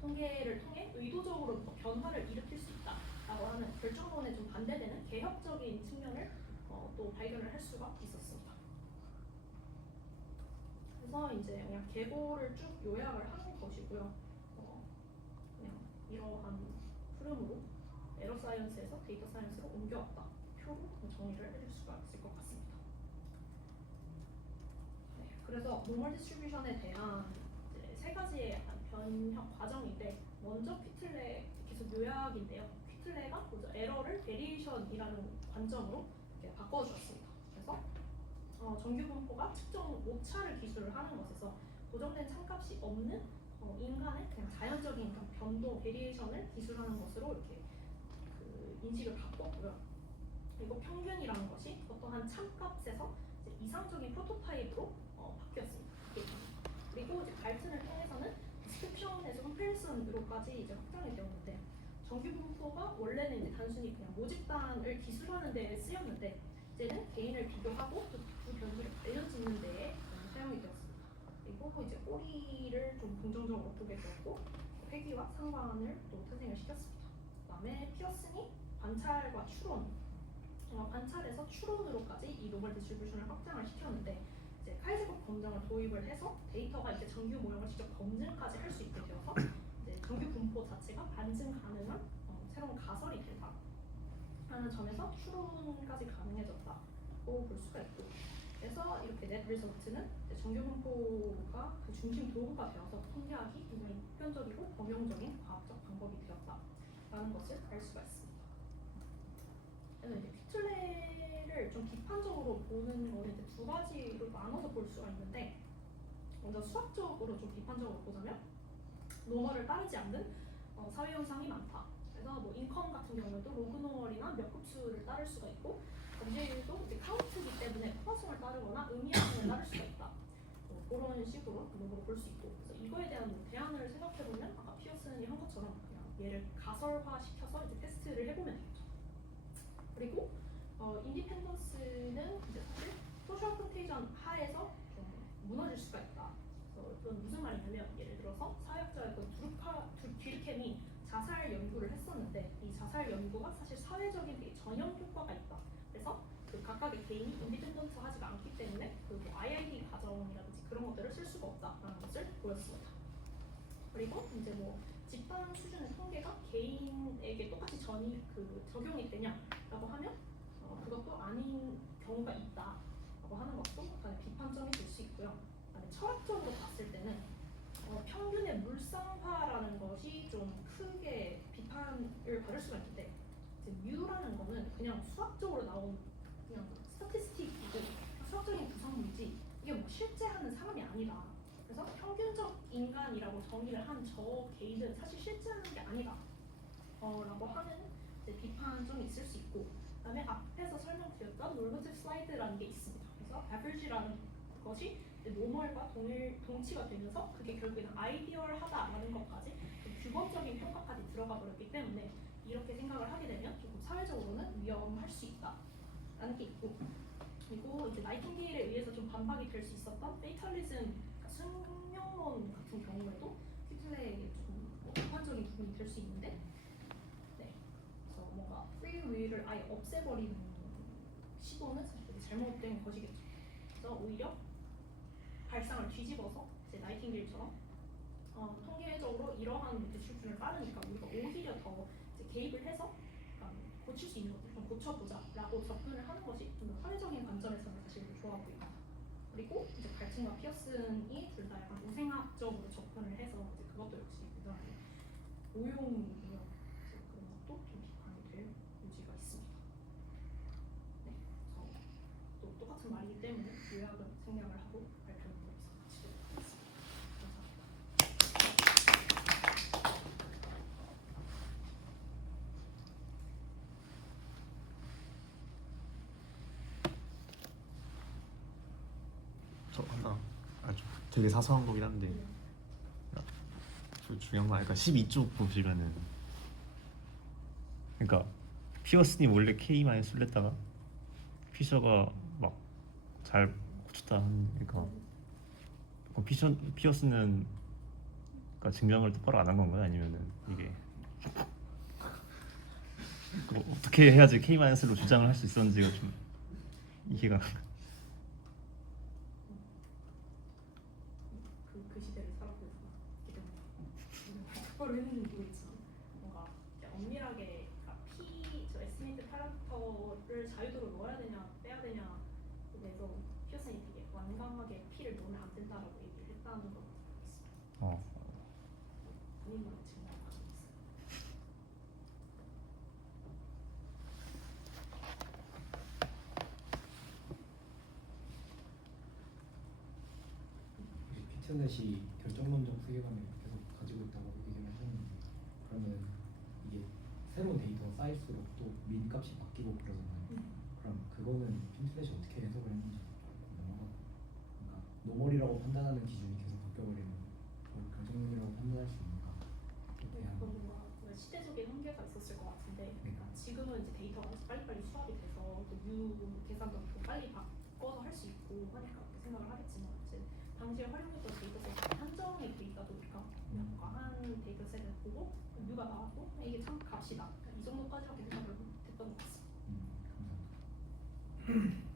통계를 통해 의도적으로 변화를 일으킬 수 있다라고 하는 결정론에 좀 반대되는 개혁적인 측면을 또 발견을 할 수가 있었습니다. 그래서 이제 그냥 계보를 쭉 요약을 하는 것이고요. 그냥 이러한 흐름으로 에러 사이언스에서 데이터 사이언스로 옮겨왔다. 표로 정의를 해줄 수가 있을 것 같습니다. 네, 그래서 노멀 디스트리뷰션에 대한 이제 세 가지의 약간 변형 과정인데 먼저 퀴틀레 계속 요약인데요. 퀴틀레가 먼저 에러를 베리에이션이라는 관점으로 이렇게 바꿔주었습니다. 그래서 정규 분포가 측정 오차를 기술을 하는 것에서 고정된 참값이 없는 인간의 그냥 자연적인 변동 베리에이션을 기술하는 것으로 이렇게 그 인식을 바꿨고요. 그리고 평균이라는 것이 어떠한 참값에서 이제 이상적인 프로토타입으로 바뀌었습니다. 그리고 이제 갈튼을 통해서는 디스크립션에서 컴패리슨으로까지 이제 확장이 되었는데 정규 분포가 원래는 이제 단순히 그냥 모집단을 기술하는 데 쓰였는데 이제는 개인을 비교하고 그 변수를 관련 짓는 데에 사용이 되었습니다. 그리고 이제 꼬리를 좀 긍정적으로 보게 되었고 회귀와 상관을 또 탄생을 시켰습니다. 그다음에 피어슨이 관찰과 추론, 관찰에서 추론으로까지 이 노멀 디스트리뷰션을 확장을 시켰는데 이제 카이제곱 검정을 도입을 해서 데이터가 이제 정규 모형을 직접 검증까지 할 수 있게 되어서 이제 정규 분포 자체가 반증 가능한 새로운 가설이 된다 하는 점에서 추론까지 가능해졌다고 볼 수가 있고 그래서 이렇게 넷 리서트는 정규 분포가 그 중심 도구가 되어서 통계하기 굉장히 보편적이고 범용적인 과학적 방법이 되었다라는 것을 알 수가 있습니다. 그래서 이제 퀴틀레를 좀 비판적으로 보는 거는 이제 두 가지로 나눠서 볼 수가 있는데 먼저 수학적으로 좀 비판적으로 보자면 노멀을 따르지 않는 사회 현상이 많다. 그래서 뭐 인컴 같은 경우에도 로그 노멀이나 몇 급수를 따를 수가 있고 범죄율도 이제 카운트이기 때문에 포화성을 따르거나 의미화성을 따를 수가 있다. 그런 식으로 노멀을 볼 수 있고 그래서 이거에 대한 뭐 대안을 생각해 보면 아까 피어슨이 한 것처럼 그냥 얘를 가설화시켜서 이제 테스트를 해보면 되겠죠. 그리고 인디펜던스는 이제 사실 소셜 컨테이전 하에서 좀 무너질 수가 있다. 그건 무슨 말이냐면 예를 들어서 사회학자였던 듀르켐이 자살 연구를 했었는데 이 자살 연구가 사실 사회적인 되게 전형 효과가 있다. 그래서 그 각각의 개인이 인디펜던트 하지가 않기 때문에 그 IID 과정이라든지 그런 것들을 쓸 수가 없다라는 것을 보였습니다. 그리고 이제 뭐 집단 수준의 통계가 개인에게 똑같이 적용이 되냐라고 하면 그것도 아닌 경우가 있다라고 하는 것도 약간의 비판점이 될 수 있고요. 철학적으로 봤을 때는 평균의 물상화라는 것이 좀 크게 비판을 받을 수가 있는데 이제 뮤라는 거는 그냥 수학적으로 나온 그냥 스태티스틱이고 수학적인 구성물이지 이게 뭐 실제 하는 사람이 아니다. 그래서 평균적 인간이라고 정의를 한 저 개인은 사실 실제 하는 게 아니다. 라고 하는 이제 비판점이 있을 수 있고 그다음에 앞에서 설명드렸던 놀머티브 슬라이드라는 게 있습니다. 그래서 average라는 것이 노멀과 동치가 되면서 그게 결국에는 아이디얼하다라는 것까지 규범적인 평가까지 들어가 버렸기 때문에 이렇게 생각을 하게 되면 조금 사회적으로는 위험할 수 있다라는 게 있고 그리고 이제 나이팅게일에 의해서 좀 반박이 될 수 있었던 페이탈리즘, 그러니까 숙명론 같은 경우에도 퀴틀레에게 조금 비판적인 부분이 될 수 있는데 네, 그래서 뭔가 프리 윌을 아예 없애버리는 시도는 사실 되게 잘못된 것이겠죠. 그래서 오히려 발상을 뒤집어서 이제 나이팅게일처럼 통계적으로 이러한 대출 수준을 빠르니까 우리가 오히려 더 이제 개입을 해서 고칠 수 있는 것들 좀 고쳐보자라고 접근을 하는 것이 좀 더 사회적인 관점에서는 사실 좋아 보입니다. 그리고 이제 갈튼과 피어슨이 둘 다 약간 우생학적으로 접근을 해서 이제 그것도 역시 굉장히 오용이며 그런 것도 좀 비판이 될 요지가 있습니다. 네, 그래서 또 똑같은 말이기 때문에 요약은 생략을 하고 발표는 여기서 마치도록 하겠습니다. 감사합니다. 저 하나 되게 사소한 거긴 한데 중요한 거 아닐까? 12쪽 보시면은 그러니까 피어슨이 원래 K만에 술랬다가 피셔가 막 잘 고쳤다 하니까 피어슨은 그러니까 증명을 똑바로 안 한 건가요? 아니면은 이게 어떻게 해야지 K-로 주장을 할 수 있었는지가 좀 이해가 안 가요. 그 시대를 살았고 있기 때문에 그걸 했는지 모르겠지만 뭔가 엄밀하게 저 에스티메이트 파라미터를 자유도로 넣어야 되냐 빼야 되냐에 대해서 피어슨이 되게 완강하게 P를 넣으면 안 된다라고 얘기를 했다는 걸 알고 있습니다. 본인만의 증명 과정이 있어요. 피트넷이 결정론적 세계관을 계속 가지고 있다고 얘기를 하셨는데 그러면 이게 새로운 데이터가 쌓일수록 또 민값이 바뀌고 그러잖아요. 그럼 그거는 피트넷이 어떻게 해석을 했는지 궁금하거든요. 그러니까 노멀이라고 판단하는 기준이 계속 바뀌어버리면 그걸 결정론이라고 판단할 수 있는가? 그건 뭔가 시대적인 한계가 있었을 것 같은데 그러니까 지금은 이제 데이터가 빨리빨리 수합이 돼서 또 계산도 더 빨리 바꿔서 할 수 있고 하니까 그렇게 생각을 하겠지만 이제 당시에 활용했던 데이터셋 한정의 데이터도니까 뭔가 한 데이터셋을 보고 U가 나왔고 이게 참 값이다 이 정도까지밖에 생각을 못했던 것 같습니다. 감사합니다.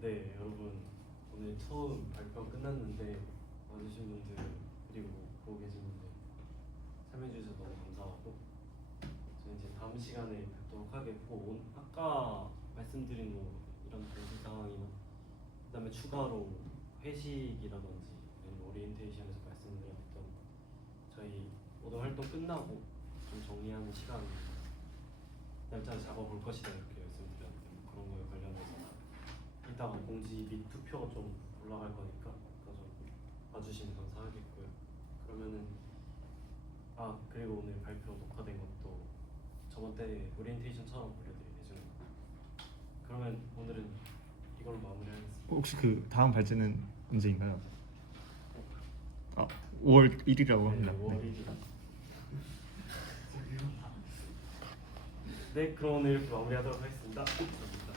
네, 여러분 오늘 처음 발표 끝났는데 와주신 분들 그리고 보고 계신 분들 참여해주셔서 너무 감사하고 저희 이제 다음 시간에 뵙도록 하겠고 아까 말씀드린 뭐 이런 공지 상황이나 그다음에 추가로 회식이라든지 아니면 오리엔테이션에서 말씀드렸던 저희 모든 활동 끝나고 좀 정리하는 시간 날짜를 잡아볼 것이다 이렇게 말씀드렸는데 뭐 그런 거에 관련해서 이따가 공지 및 투표가 좀 올라갈 거니까 좀 봐주시면 감사하겠고요. 그러면은 그리고 오늘 발표 녹화된 것도 저번 때 오리엔테이션처럼 올려드릴 예정입니다. 그러면 오늘은 이걸로 마무리하겠습니다. 혹시 그 다음 발제는 언제인가요? 5월 1일이라고 합니다. 네, 5월 1일. 네, 그럼 오늘 이렇게 마무리하도록 하겠습니다. 감사합니다.